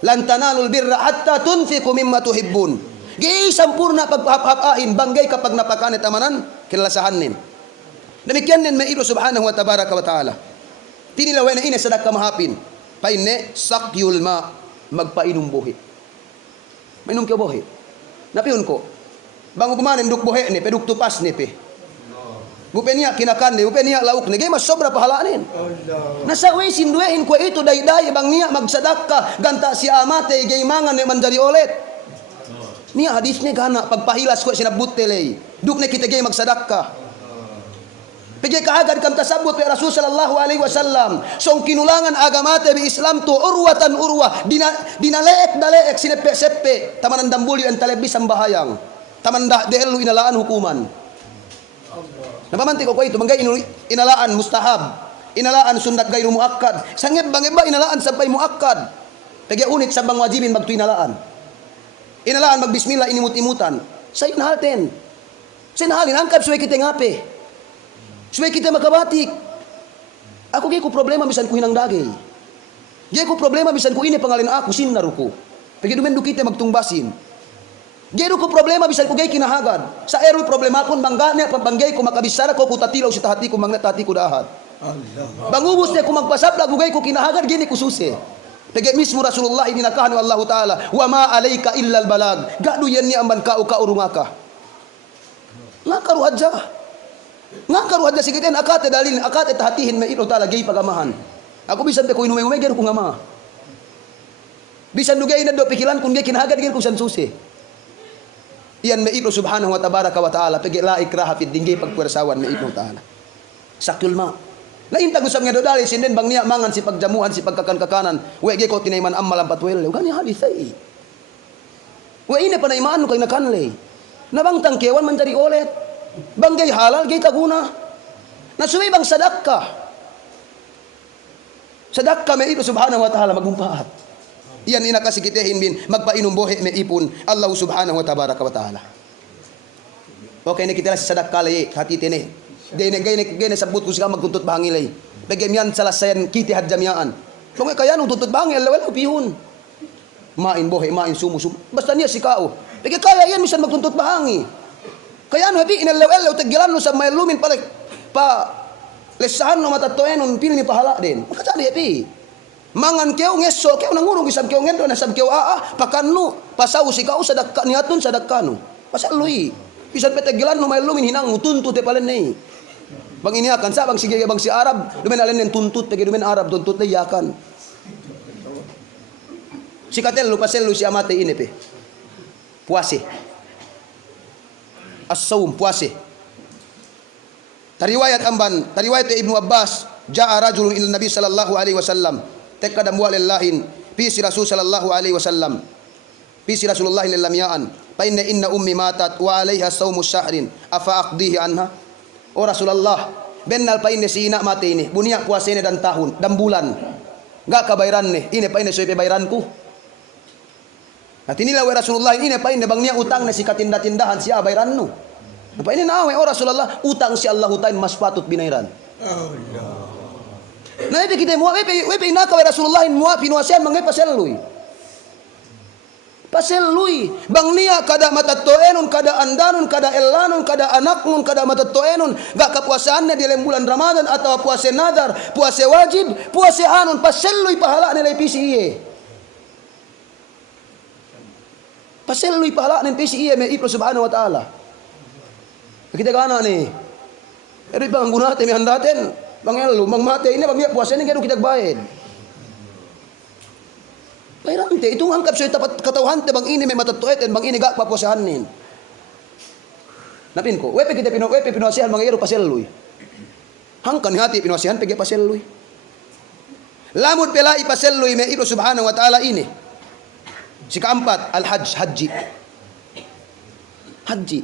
Lan tanalul birra hatta tunfiqu mimma tuhibbun. Gi sampurna pagpahap-hapain banggay kapag napakanit amanan kinalasahanin. Demikian din may ilo subhanahu wa tabaraka wa taala. Tinilaway na ine sadaka mahapin. Paine sakyul ma magpainom buhi. Mainom kyo buhi. Napiyon ko. Bango pumanin duk buhi ni peduk tupas ni pe. Bupen niya kinakan ni, bupen niya lauk ni. Gay mas sobra pahalaanin. Nasa way sinduehin ko ito day-day bang niya magsadaka ganta si amate gay mangan ni mandari ulit. Niya hadis ni gana pagpahilas ko sinabut telay. Duk ni kita gay magsadaka. Pigay kaagad kam tasabut kay Rasul sallallahu alaihi wasallam. So kinulangan agamate bi Islam to urwatan urwa dinaleek daleek sinepe-sepe tamanan dambuli ang talebis ang bahayang. Tamanda dehelu inalaan hukuman. Napamanti ko ito, manggay inalaan mustahab, inalaan sundat gayro muakkad, sangib bang iba inalaan sampay muakkad, kaya unit sa bang wajibin magto inalaan magbismillah inimut-imutan, sa inahalten, sa inahalin, angkab suway kita ngape, suway kita makabatik, ako gay ko problema bisan ko hinang dagay, gay ko problema bisan ko ini pangalin ako, sinaro ko, kaya dumen do kita magtungbasin, gero ko problema bisan ko gay kinahagad. Sa eroy problema kon banggane pambanggay ko makabisara ko kutatilaw si tahati ko mangnet hati ko dahat. Allah. Bangubos niya ko magpasabla gugay ko kinahagad gini ko susi. Tege mismo Rasulullah dinakahan wa Allah taala wa ma alayka illa al balag. Gadu yan ni amban ka o kaurungaka. Nga karuhadja sikiten akate dalil akate tahatihin may ilo taala gay pagamahan. Ako bisan te ko inumay gero ko ngama. Bisan dugay na do pikilan kun gay kinahagad gero ko san susi. Iyan may ilo subhanahu wa tabaraka wa ta'ala pagi la ikraha fid din gay pagpwersawan may ilo ta'ala. Saktul ma. Lain tagusab nga dodali sinden bang niya mangan si pagjamuhan si pagkakan-kakanan. We gay ko tinayman ammal ang patwel. Gani halisay. We ine pa na imaan kay nakanlay. Nabang tangkewan man dari olet. Banggay halal gay taguna. Nasuwi bang sadaka. Sadaka may ilo subhanahu wa ta'ala magumpaat. Iyan inakasikitehin bin magpainom buhi may ipon Allah subhanahu wa tabaraka wa ta'ala. Okay na kita sa sadakkalay hati tene. Gay sabut ko siya magtuntut bahangilay. Bagay miyan salasayan kiti hadjamyaan. Kung kaya nung tuntut bahangil lawal upihon. Main buhi, main sumu. Basta niya si kao. Bagay kaya yan misan magtuntut bahangi. Kaya no habi inalawal taggilan no sa may lumin pa lesahan no matatoen no pili ni pahala din. Makatali habi. Mangan keo ngeso keo nangurong isab keo ngendo nasab keo pakanu pasaw si kao sadaka niaton sadakano pasalui bisan petegelan no may lumin hinang tuntut te palen nei bang ini akan sa bang sige bang si Arab dumen alen nen tuntut te dumen Arab tuntut te yakan si katel lu pasel lu si amate ini pe puase as-saum puase tariwayat Ibnu Abbas jaa rajulun ila Nabi sallallahu alaihi wasallam tekadam walillahin pisi Rasul sallallahu alaihi wasallam pisi Rasulullah lilamyaan fa inna ummi matat wa alaiha saumu syahrin afa aqdihi anha o Rasulullah bennal pa inne si ina mati ini bunia puasene dan tahun dan bulan enggak kabayran ni ini pa inne soy bayranku at inilaw Rasulullah ini pa inne bang niya utang na si katinda-tindahan siya bayran no Apa ini nawe oh Rasulullah utang si Allah utain mas patut binairan. Nah itu kita mua wepe inaka Rasulullah mua pinuasian mangai paselui. Paselui bang nia kada matatoenun kada andanun kada elanun kada anakmun kada matatoenun gak kepuasaannya di bulan Ramadan atau puasa nadar, puasa wajib, puasa hanun paselui pahala nilai pisi iye. Paselui pahala nilai pisi iye me ipro subhanahu wa ta'ala. Kita kana nih. Eri bang guna temi handaten, bang elu, bang mate ini bang puasa ini kaya kita bayad. Pairante itu angkap sa tapat katawhan te bang ini may matatueten bang ini gak papuasahanin. Napin ko, wepe pinuasihan bang ero paseluy. Hangkan hati pinuasihan pegi paseluy. Lamun pelai paseluy may iro subhanahu wa ta'ala ini. Si keempat haji.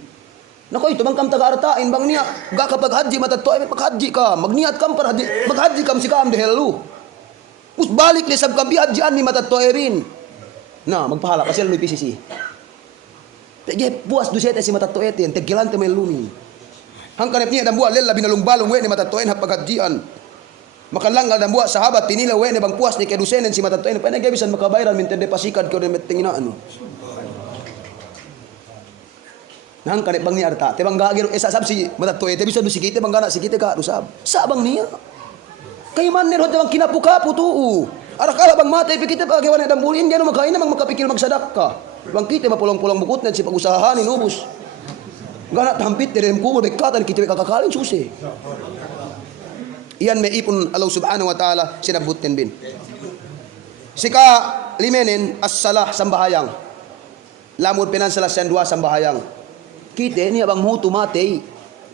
Nako ito bang kam taga-artain bang niya ga kapag haji matatoy paghaji ka magniat kam para maghaji kam si kam dehelu us balik li sab kam bihajian ni matatoy rin na magpahala kasi luy PCC pege puas dusete si matatoy ten tegilante may lumi hangkan niya dambuan lela binalungbalong we ni matatoy ha paghajian makalanggal dambuan sahabat tinila we ni bang puas ni kedusenen si matatoy pa na gabisan makabayran min tende pasikad ko de metingina ano. Nang kanip bang ni arta te bang gagiro sab si matatoy te bisan sikite bang gana sikite ka rusab sa bang niya kay man ni rod bang kinapukapu tuu arakala bang matay pikite pa gawan na bulin gano makain namang makapikil magsadak ka bang kite mapulong-pulong bukot na si pag-usahanin ubos gana tampit te dem kumo bekatan kite kakakalin susi iyan may ipon Allah subhanahu wa ta'ala sinabutin bin sika limenin as-salah sambahayang lamud pinansala sen dua sambahayang kite niya bang mutu matay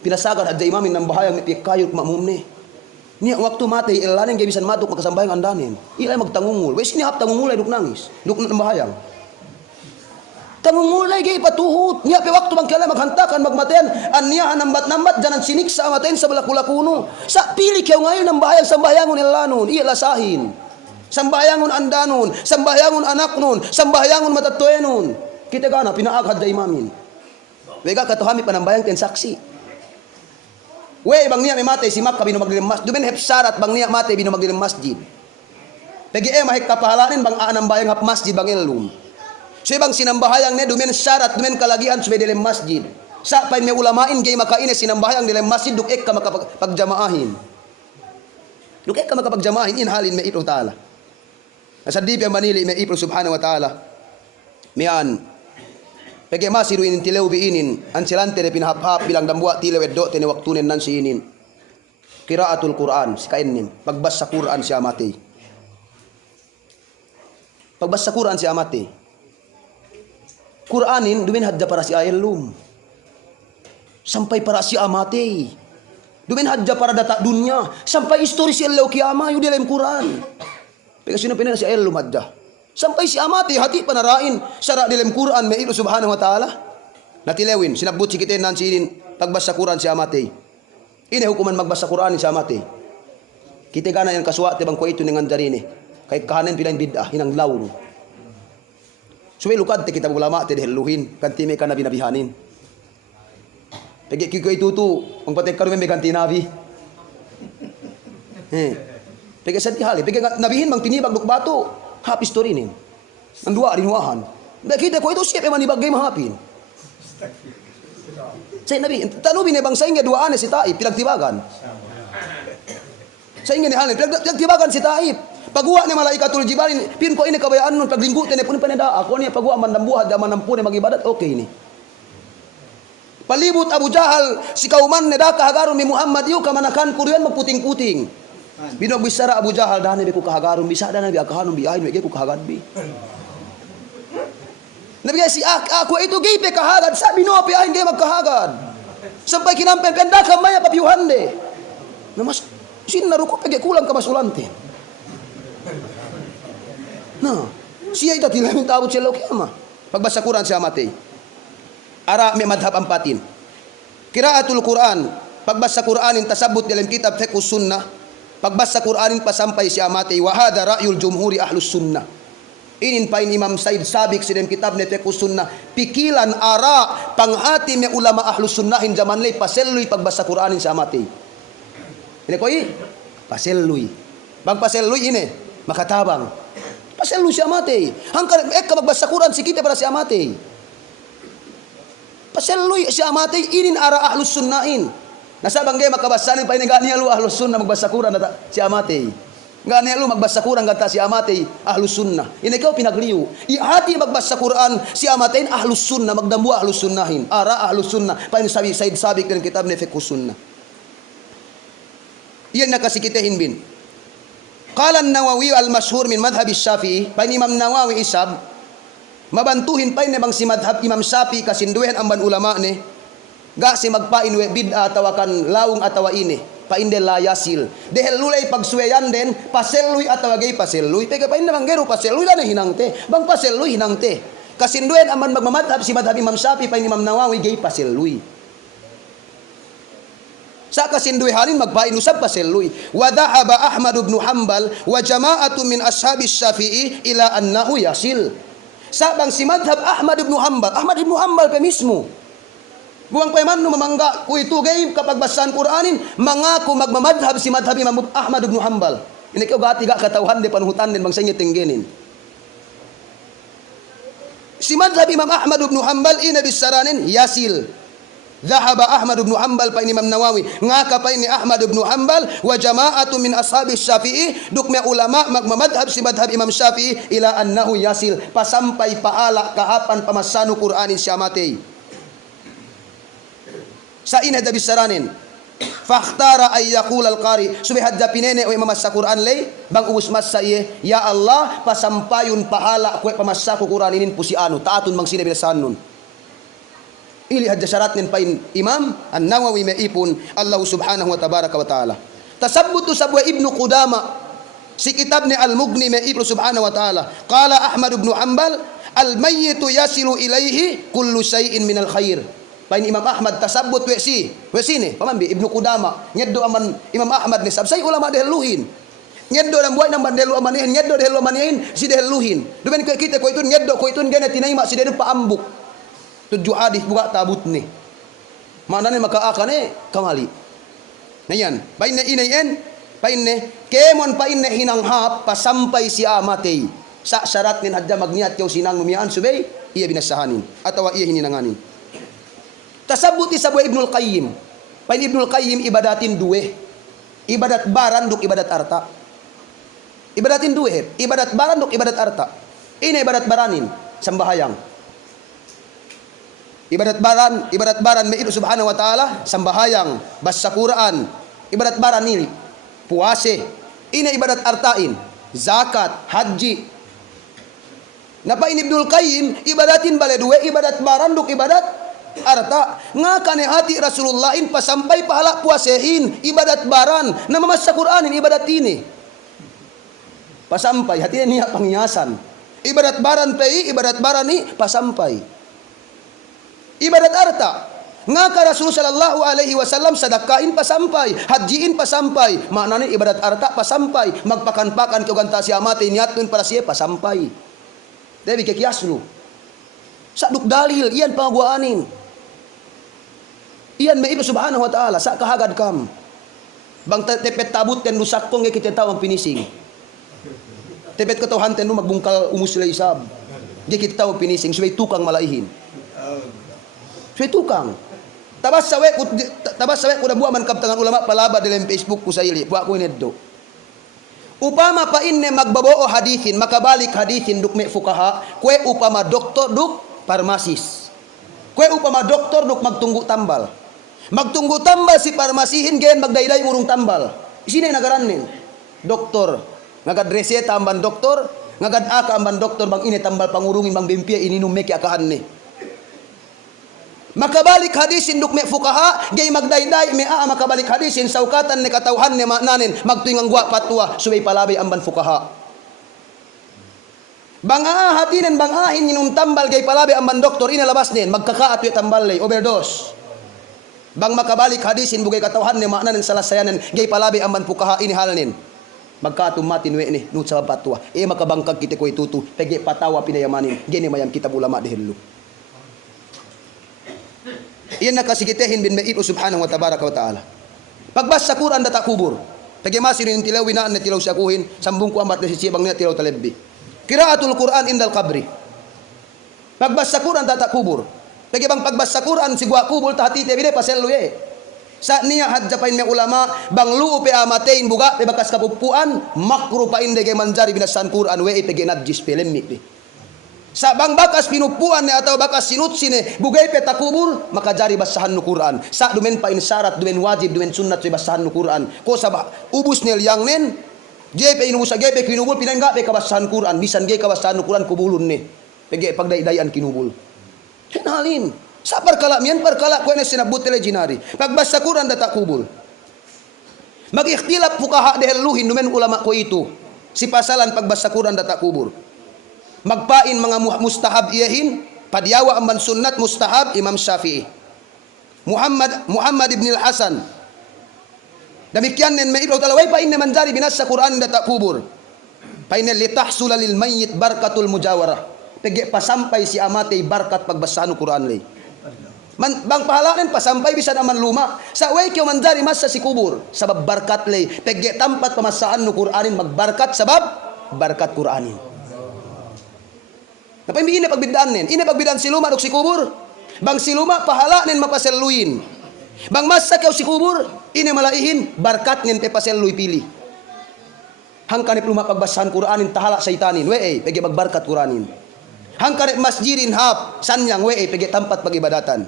pinasagar adda imamin ng bahayang ni pikayot mamumne niya waktu matay ilanin kay bisan matuk makasambayang andanin ilay magtangungul wes ni hap tangungulay duk nangis duk ng bahayang tangungulay gay patuhut niya pe waktu bang kala maghantakan magmatayan anya nambat janan siniksa matayin sa balakulakuno sa pili kayo ngayon ng bahayang sambayangon ilanon iya lasahin sambayangon andanon sambayangon anaknon sambayangon matatoenon kita gana pinaagad da imamin wega katuhami panambayang ten saksi. We bang niya may matay si Makka binu magdilim masjid. Dumen hepsarat bang niya matay binu magdilim masjid. Pegi mahik kapahalanin bang aanang bayang hap masjid bang ilum. So bang sinambahayang ne dumen syarat dumen kalagian subay dilim masjid. Sa pay may ulamain gay makaine sinambahayang dilim masjid duk ek ka makapagjamaahin. Duk ek ka makapagjamaahin inhalin may ipro taala. Sa di pa manili may ipro subhanahu wa ta'ala. Mian pege masiru inin tilew biinin an silante de pinahap-hap bilang dambua tilew eddo tene waktunen nan siinin qiraatul Quran sikainin pagbasa Quran si amate pagbasa Quran si amate Quranin dumin hadda para si ayelum sampai para si amate dumin hadda para data dunya sampai histori si Allah kiama yu dalam Quran pege sino pinana si ayelum hadda sampai si amati hati panarain syara dalam Quran may ilo subhanahu wa ta'ala natilewin sinabut si kitin nan sinin pagbasa Quran si amati ini hukuman magbasa Quran si amati kita gana yang kaswate bang ko ito ningan darini kay kahanan pilang bid'ah hinang lawro suwe lukad te kita ulama te deheluhin kanti me kana binabihanin pegi kikoy tutu ang patek karumen me kanti nabi pegi sa tihali pegi nabihin mang tinibag duk bato hapis to rin ang dua rinuahan nakita ko ito siya pa manibagay mahapin sa nabi tanubin na bang sa inga duaan si Taib pinagtibagan sa inga ni Halin pinagtibagan si Taib pagwa ni malaikatul jibalin pin ko ini kabayaan nun paglinggutin ni punin panada ako niya pagwa mandambuhad manampu ni magibadat okay ni palibut Abu Jahal si kauman ni daka hagaron mi Muhammad yu kamanakan kurian magputing-puting binog bisara Abu Jahal dahani be ku kahagaron bisa dana bi akahanon bi ahin be ku kahagad bi nabi si aku itu gipe kahagad sa binopi ahin gay magkahagad sampai kinampen kanda kamaya papiuhan de namas sin naruko pege kulang ka masulante na siya ita tilamin tabot sila kiyama pagbasa Quran siya matay ara may madhab ampatin qiraatul Quran pagbasa Quranin tasabut dalam kitab fiqh sunnah pagbasa Quranin pasampay si amate wa hadha ra'yul jumhuri ahlus sunnah Inin pa in Imam Said Sabiq sa kitab ni Fiqh Sunnah, pikilan ara panghati may ulama ahlus sunnahin zaman lay paselluy pagbasa Quranin sa amati. Ini ko paselluy. Bang paselluy ini makatabang. Paselluy si amati. Hangka ka magbasa Quran si kita para si amati. Paselluy si amati inin ara ahlus sunnahin. Nasabang gay makabasanin pa ini gani lu ahlus sunnah magbasa Quran nata si amati. Nga lu magbasa Quran kata si amate ahlus sunnah. Ini kau pinagliw. Ihati magbasa Quran si amatein ahlus sunnah magdambu ahlus sunnahin. Ara ahlus sunnah. Pain sabi Said Sabiq dalam kitab ni Fiqh Sunnah. Iyan nakasikitehin bin. Qala an-Nawawi al-mashhur min madhhab Syafi'i. Pain Imam Nawawi isab mabantuhin pain bang si madhab Imam Syafi'i kasinduhen amban ulama ni. Ga si magpain we bid'ah tawakan lawong atawa ini. Painde la yasil dehel lulay pagsuwayan den paselluy atawa gay paselluy pega painde manggero paselluy la hinangte bang paselluy hinangte kasinduen aman magmamadhab si madhab Imam Syafi'i pain Imam Nawawi gay paselluy sa kasinduy halin magpain usab paselluy wa dhahaba Ahmad ibn Hanbal wa jama'atu min ashabi Syafi'i ila annahu yasil sa bang si madhab Ahmad ibn Hanbal pa mismo buang payman no mamangga ko ito gay kapag basahan Quranin mangako magmamadhab si madhab Imam Ahmad ibn Hanbal. Ini ko gati ga katawhan de panhutan din bang sa inyo tinggenin. Si madhab Imam Ahmad ibn Hanbal ina bisaranin yasil. Dhahaba Ahmad ibn Hanbal pa Imam Nawawi ngaka pa ni Ahmad ibn Hanbal wa jama'atu min ashabi Syafi'i duk may ulama magmamadhab si madhab Imam Syafi'i ila annahu yasil pasampay paala kahapan pamasano Quranin siya matay. Sa ina da bisaranin fakhtara ay yaqul al-qari subihad da pinene o mamasa Quran lay bang ubus mas sa iye ya Allah pasampayon pahala ko pamasa ko Quranin pusi anu taatun mang sinabi sanon ili hadda syarat nin pain Imam An-Nawawi maipun Allah subhanahu wa tabaraka wa taala tasabbutu sabwa Ibnu Qudama si kitab ni Al-Mughni maipun subhanahu wa taala qala Ahmad ibn Hanbal al-mayyitu yasilu ilaihi kullu shay'in min al-khair. Pain Imam Ahmad tasabut wesi ni pamambi Ibnu Qudama nyeddo aman Imam Ahmad ni sabsay ulama deheluhin nyeddo nang buat nang bandelu aman ni nyeddo dehelu maniin si deheluhin duben ko kita ko itu nyeddo ko itu gana tinayma si dedu paambuk tuju hadis buka tabut ni mana ni maka akane kamali nayan pain na inayen pain ne kemon pain ne hinang hap pasampay si amatay sa syarat nin hadda magniat kaw sinang mumian subay iya binasahanin atawa iya hininanganin. Tasabuti sa buhay Ibnul Qayyim. Pain Ibnul Qayyim ibadatin duwe. Ibadat baran duk ibadat arta. Ibadatin duwe. Ibadat baran duk ibadat arta. Ini ibadat baranin. Sambahayang. Ibadat baran may ito subhanahu wa ta'ala. Sambahayang. Basa Quran. Ibadat baran nili. Puase. Ini ibadat artain. Zakat. Haji. Napain Ibnul Qayyim. Ibadatin bale duwe. Ibadat baran duk ibadat arta nga kane hati Rasulullahin pasampay pahala puasehin ibadat baran na mamasa Quranin ibadat ini pasampay hati niya pangyasan ibadat baran pay ibadat baran ni pasampay ibadat arta nga ka Rasul sallallahu alaihi wasallam sadakain pasampay hajiin pasampay maknani ibadat arta pasampay magpakan-pakan ko ganta si amate niatun para siya pasampay debi kekiyaslu saduk dalil iyan pangagwaanin iyan may iba subhanahu wa ta'ala sa kahagad kam bang tepet tabut ten lusak kong kita tawang pinising tepet katawhan ten magbungkal umuslay isab di kita tawang pinising subay tukang malaihin subay tukang tabas sawe ko na buwa man kaptangan ulama palaba dalam Facebook ko sa ili buwa ko ineddo upama pa inne magbaboo hadithin makabalik hadithin duk may fukaha kwe upama doktor duk parmasis kwe upama doktor duk magtunggu tambal si parmasihin gen magdayday urong tambal isinay nagaranin doktor ngagadreseta amban doktor ngagad-aka amban doktor bang ini tambal pangurungin bang bimpia ininom meki akahan ni makabalik hadisin duk me fukaha gay magdayday me makabalik hadisin saukatan ni katawhan ni nanin magtuingang gwa patwa subay palabay amban fukaha bang hatinen bang ininum tambal gay palabay amban doktor inalabas nin magkakaat wi tambal lay overdose bang makabalik hadisin bugay katawhan ni maknanin salasayanan gay palabay amban fukaha ini halnin magkatumatin we ni nut sa patwa makabangkag kita ko itutu pege patawa pinayamanin gini mayam kitab ulama dehelu iyan nakasigitehin bin mait subhanahu wa tabaraka wa taala pagbasa Quran data kubur pege masirin tilaw winaan na tilaw siyakuhin sambung ko amat na sisibang na tilaw talebbi qiraatul Quran indal qabri pagbasa Quran data kubur pege bang pagbasa Quran sigwa kubur tahati bide paselu sa niya hadjapain may ulama bang luu pe amatein buga pe bakas kapupuan makruh pa inde kay manjari binasan Quran we pe ginadjis pe lemmi pe sa bang bakas pinupuan ne atau bakas sinutsine bugay pe takubur makajari basahan nu Quran sa dumen pa in syarat dumen wajib dumen sunnat pe basahan nu Quran ko sa ubus nel yang nen jepe inubusa gepe kinubul pinangga pe kabasahan Quran bisan ge kabasahan nu Quran kubulun ne pege pagdaydayan kinubul hinalin sa perkala ko na sinabut tele jinari pagbasa Quran data kubul mag-ikhtilaf fuqaha deheluhin dumen ulama ko itu si pasalan pagbasa Quran data kubur magpain mga mustahab iyahin padyawa amban sunnat mustahab Imam Syafi'i Muhammad ibn al-Hasan demikian nen may ilo talaway pain naman jari binasa Quran data kubur pain litahsula lil mayyit barkatul mujawarah pege pasampay si amate barkat pagbasa nu Quran lay bang pahalanen pasampay bisan aman luma sa way kyo manjari masa si kubur sabab barkat lay pege tampat pamasaan nu Quranin magbarkat sabab barkat Quranin napay mi ina pagbidaan nen ina pagbidaan si luma dok si kubur bang si luma pahalanen mapaseluin bang masa kyo si kubur ina malaihin barkat nen te paseluy pili hangkanip luma pagbasahan Quranin tahala saytanin we pege magbarkat Quranin hangkanip masjirin hap sanyang we pege tampat pagibadatan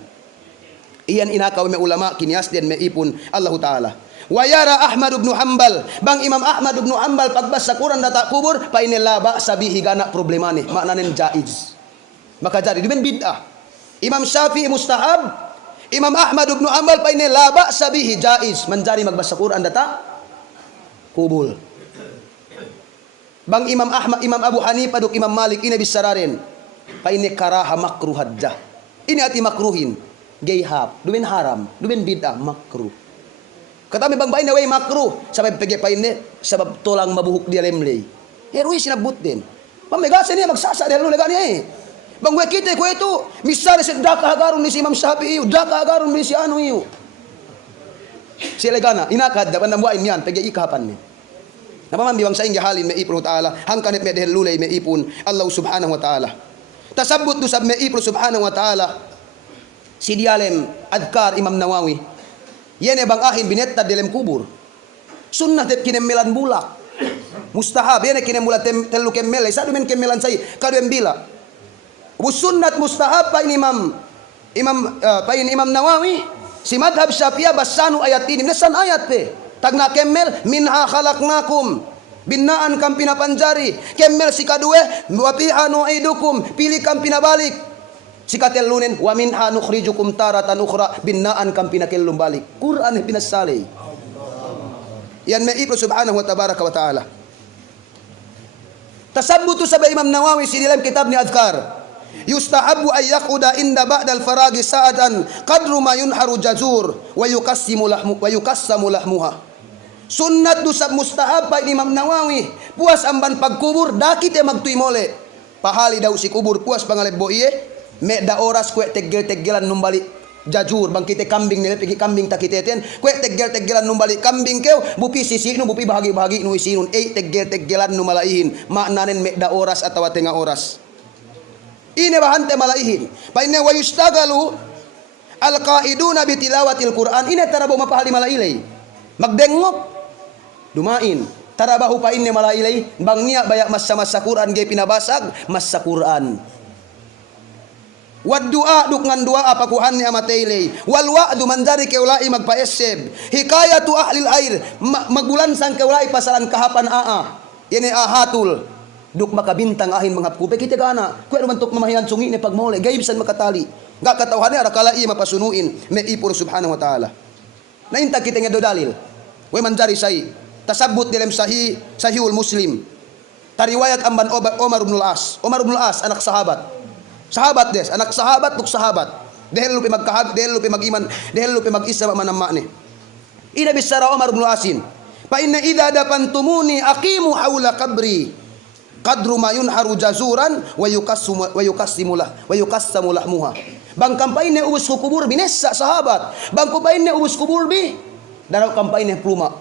iyan inakaw may ulama kinias din may ipon Allah Ta'ala wayara Ahmad ibn Hanbal bang Imam Ahmad ibn Hanbal pagbasa Quran data kubur painilaba sabihi gana problemane maknanen jaiz maka jadi diben bid'ah Imam Syafi'i mustahab Imam Ahmad ibn Hanbal painilaba sabihi jaiz menjari magbasa Quran data kubur bang Imam Ahmad Imam Abu Hanifah duk Imam Malik ini bisararin paine karaha makruh hajjah ini ati makruhin gayhab dumen haram dumen bid'ah makruh katami bang bain way makruh sabab pege paine sabab tolang mabuhuk dia lemley herui sinabut din pamegasa niya magsasa dahil lega niya bang we kita ko ito misal si daka agarun ni si Imam Syafi'i daka agarun ni si anu iyo si legana inakad dapat nambuain yan pege ikapan ni napamambi bang sa inga halin may ipro ta'ala hangkanit may dahil lulay may ipon Allah subhanahu wa ta'ala tasabut do sab may ipro subhanahu wa ta'ala si dialem adkar Imam Nawawi yene bang ahin binetta dilem kubur sunnah det kinemelan bulak mustahab yene kinemulat telu kemel sa dumen kemelan say kaduen bila sunnat mustahab pa Imam Nawawi si madhab Syafi'iyah basanu ayat ini nasan ayat pe tagna kemel minha khalaqnakum binaan kam pinapanjari kemel si kadue wa fiha nu'idukum pilih kam pinabalik sikatel lunen wa minha nukhrijukum taratan ukhra binaan kam pinakellum balik Quran pinasali yan may ipro subhanahu wa tabaraka wa taala tasabbutu sa Imam Nawawi si dalam kitab ni Adhkar yustahabu ay yaquda inda ba'dal faragi sa'atan qadru ma yunharu jazur wa yukassamu lahmuha sunnat du sab mustahab pa Imam Nawawi puas amban pagkubur dakit e magtuy mole pahali daw si kubur puas pangalebo iye me da oras kwe teggel-teggelan numbali jajur bang kite kambing nila pigi kambing takiteten kwe teggel-teggelan numbali kambing kew bupi sisi nu bupi bahagi-bahagi nu isinun teggel-teggelan nu malaihin maknanen me da oras atawa tenga oras ini bahante malaihin paine wa yustagalu alqaiduna bi tilawatil Quran ini tarabo mapahali malailay magdengok dumain tarabahu pa inne malailay bang niya bayak masa-masa Quran gay pinabasag masa Quran wad du'a duk ngan du'a apakuhan ni amataylay wal wa'du manjari keulai magpaeseb hikayatu ahlil air magbulansang keulai pasalan kahapan ini ahatul duk makabintang ahin manghapkupe kita gana kuya mantuk mamahian sungi ni pagmole gayibsan makatali ga katawhan ni ara kalai mapasunuin me ipur subhanahu wa ta'ala nainta kita nga do dalil we manjari say tasabut dalam sahihul Muslim tariwayat amban Omar ibn al-As anak sahabat des anak sahabat tuk sahabat dahil lupi magkahag dahil lupi mag-iman dahil lupi mag-isa manamma ni ina bisara Omar ibn Asin Fa inna idza dafantumuni aqimu haula qabri qadru ma yunharu jazuran wa yukassamu lahmuha. Bang kampain ne ubus kubur binessa sahabat. Bang kampain ne ubus kubur bi. Daraw kampain ne pluma.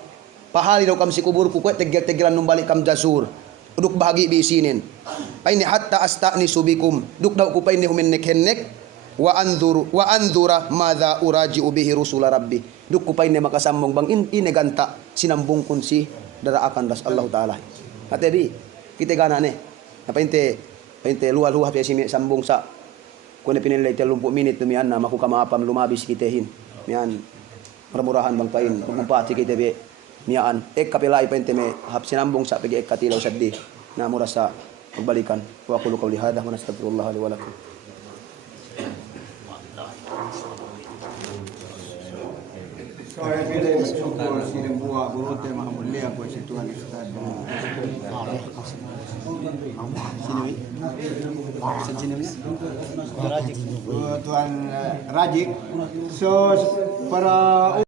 Pahali daw kam si kubur ku tegel-tegelan nung balik kam jazur. Duk bahagi bi isinin. Paine hatta astani subikum. Duk daw ku paine humen nek wa anzura madza uraji'u bihi rusul rabbi. Duk ku paine makasambong bang ini ganta sinambung kun si daraakan das Allah taala. Atebi kita gana ne. Painte luah-luah pa simi sambung sa kun pinilay 30 minit tumian na maku kamaapam lumabis kitehin. Mian permurahan bang pain pagmumpati kita be miaan kapilay painte me hap sinambung sa pagi katilaw saddi na mura sa pagbalikan. Wa aqulu qawli hadha wa nastaghfirullah li wa lakum. Saya pilih bersyukur sidang buah guru tema mulia puji Tuhan Ustaz. Tuhan Rajik. So para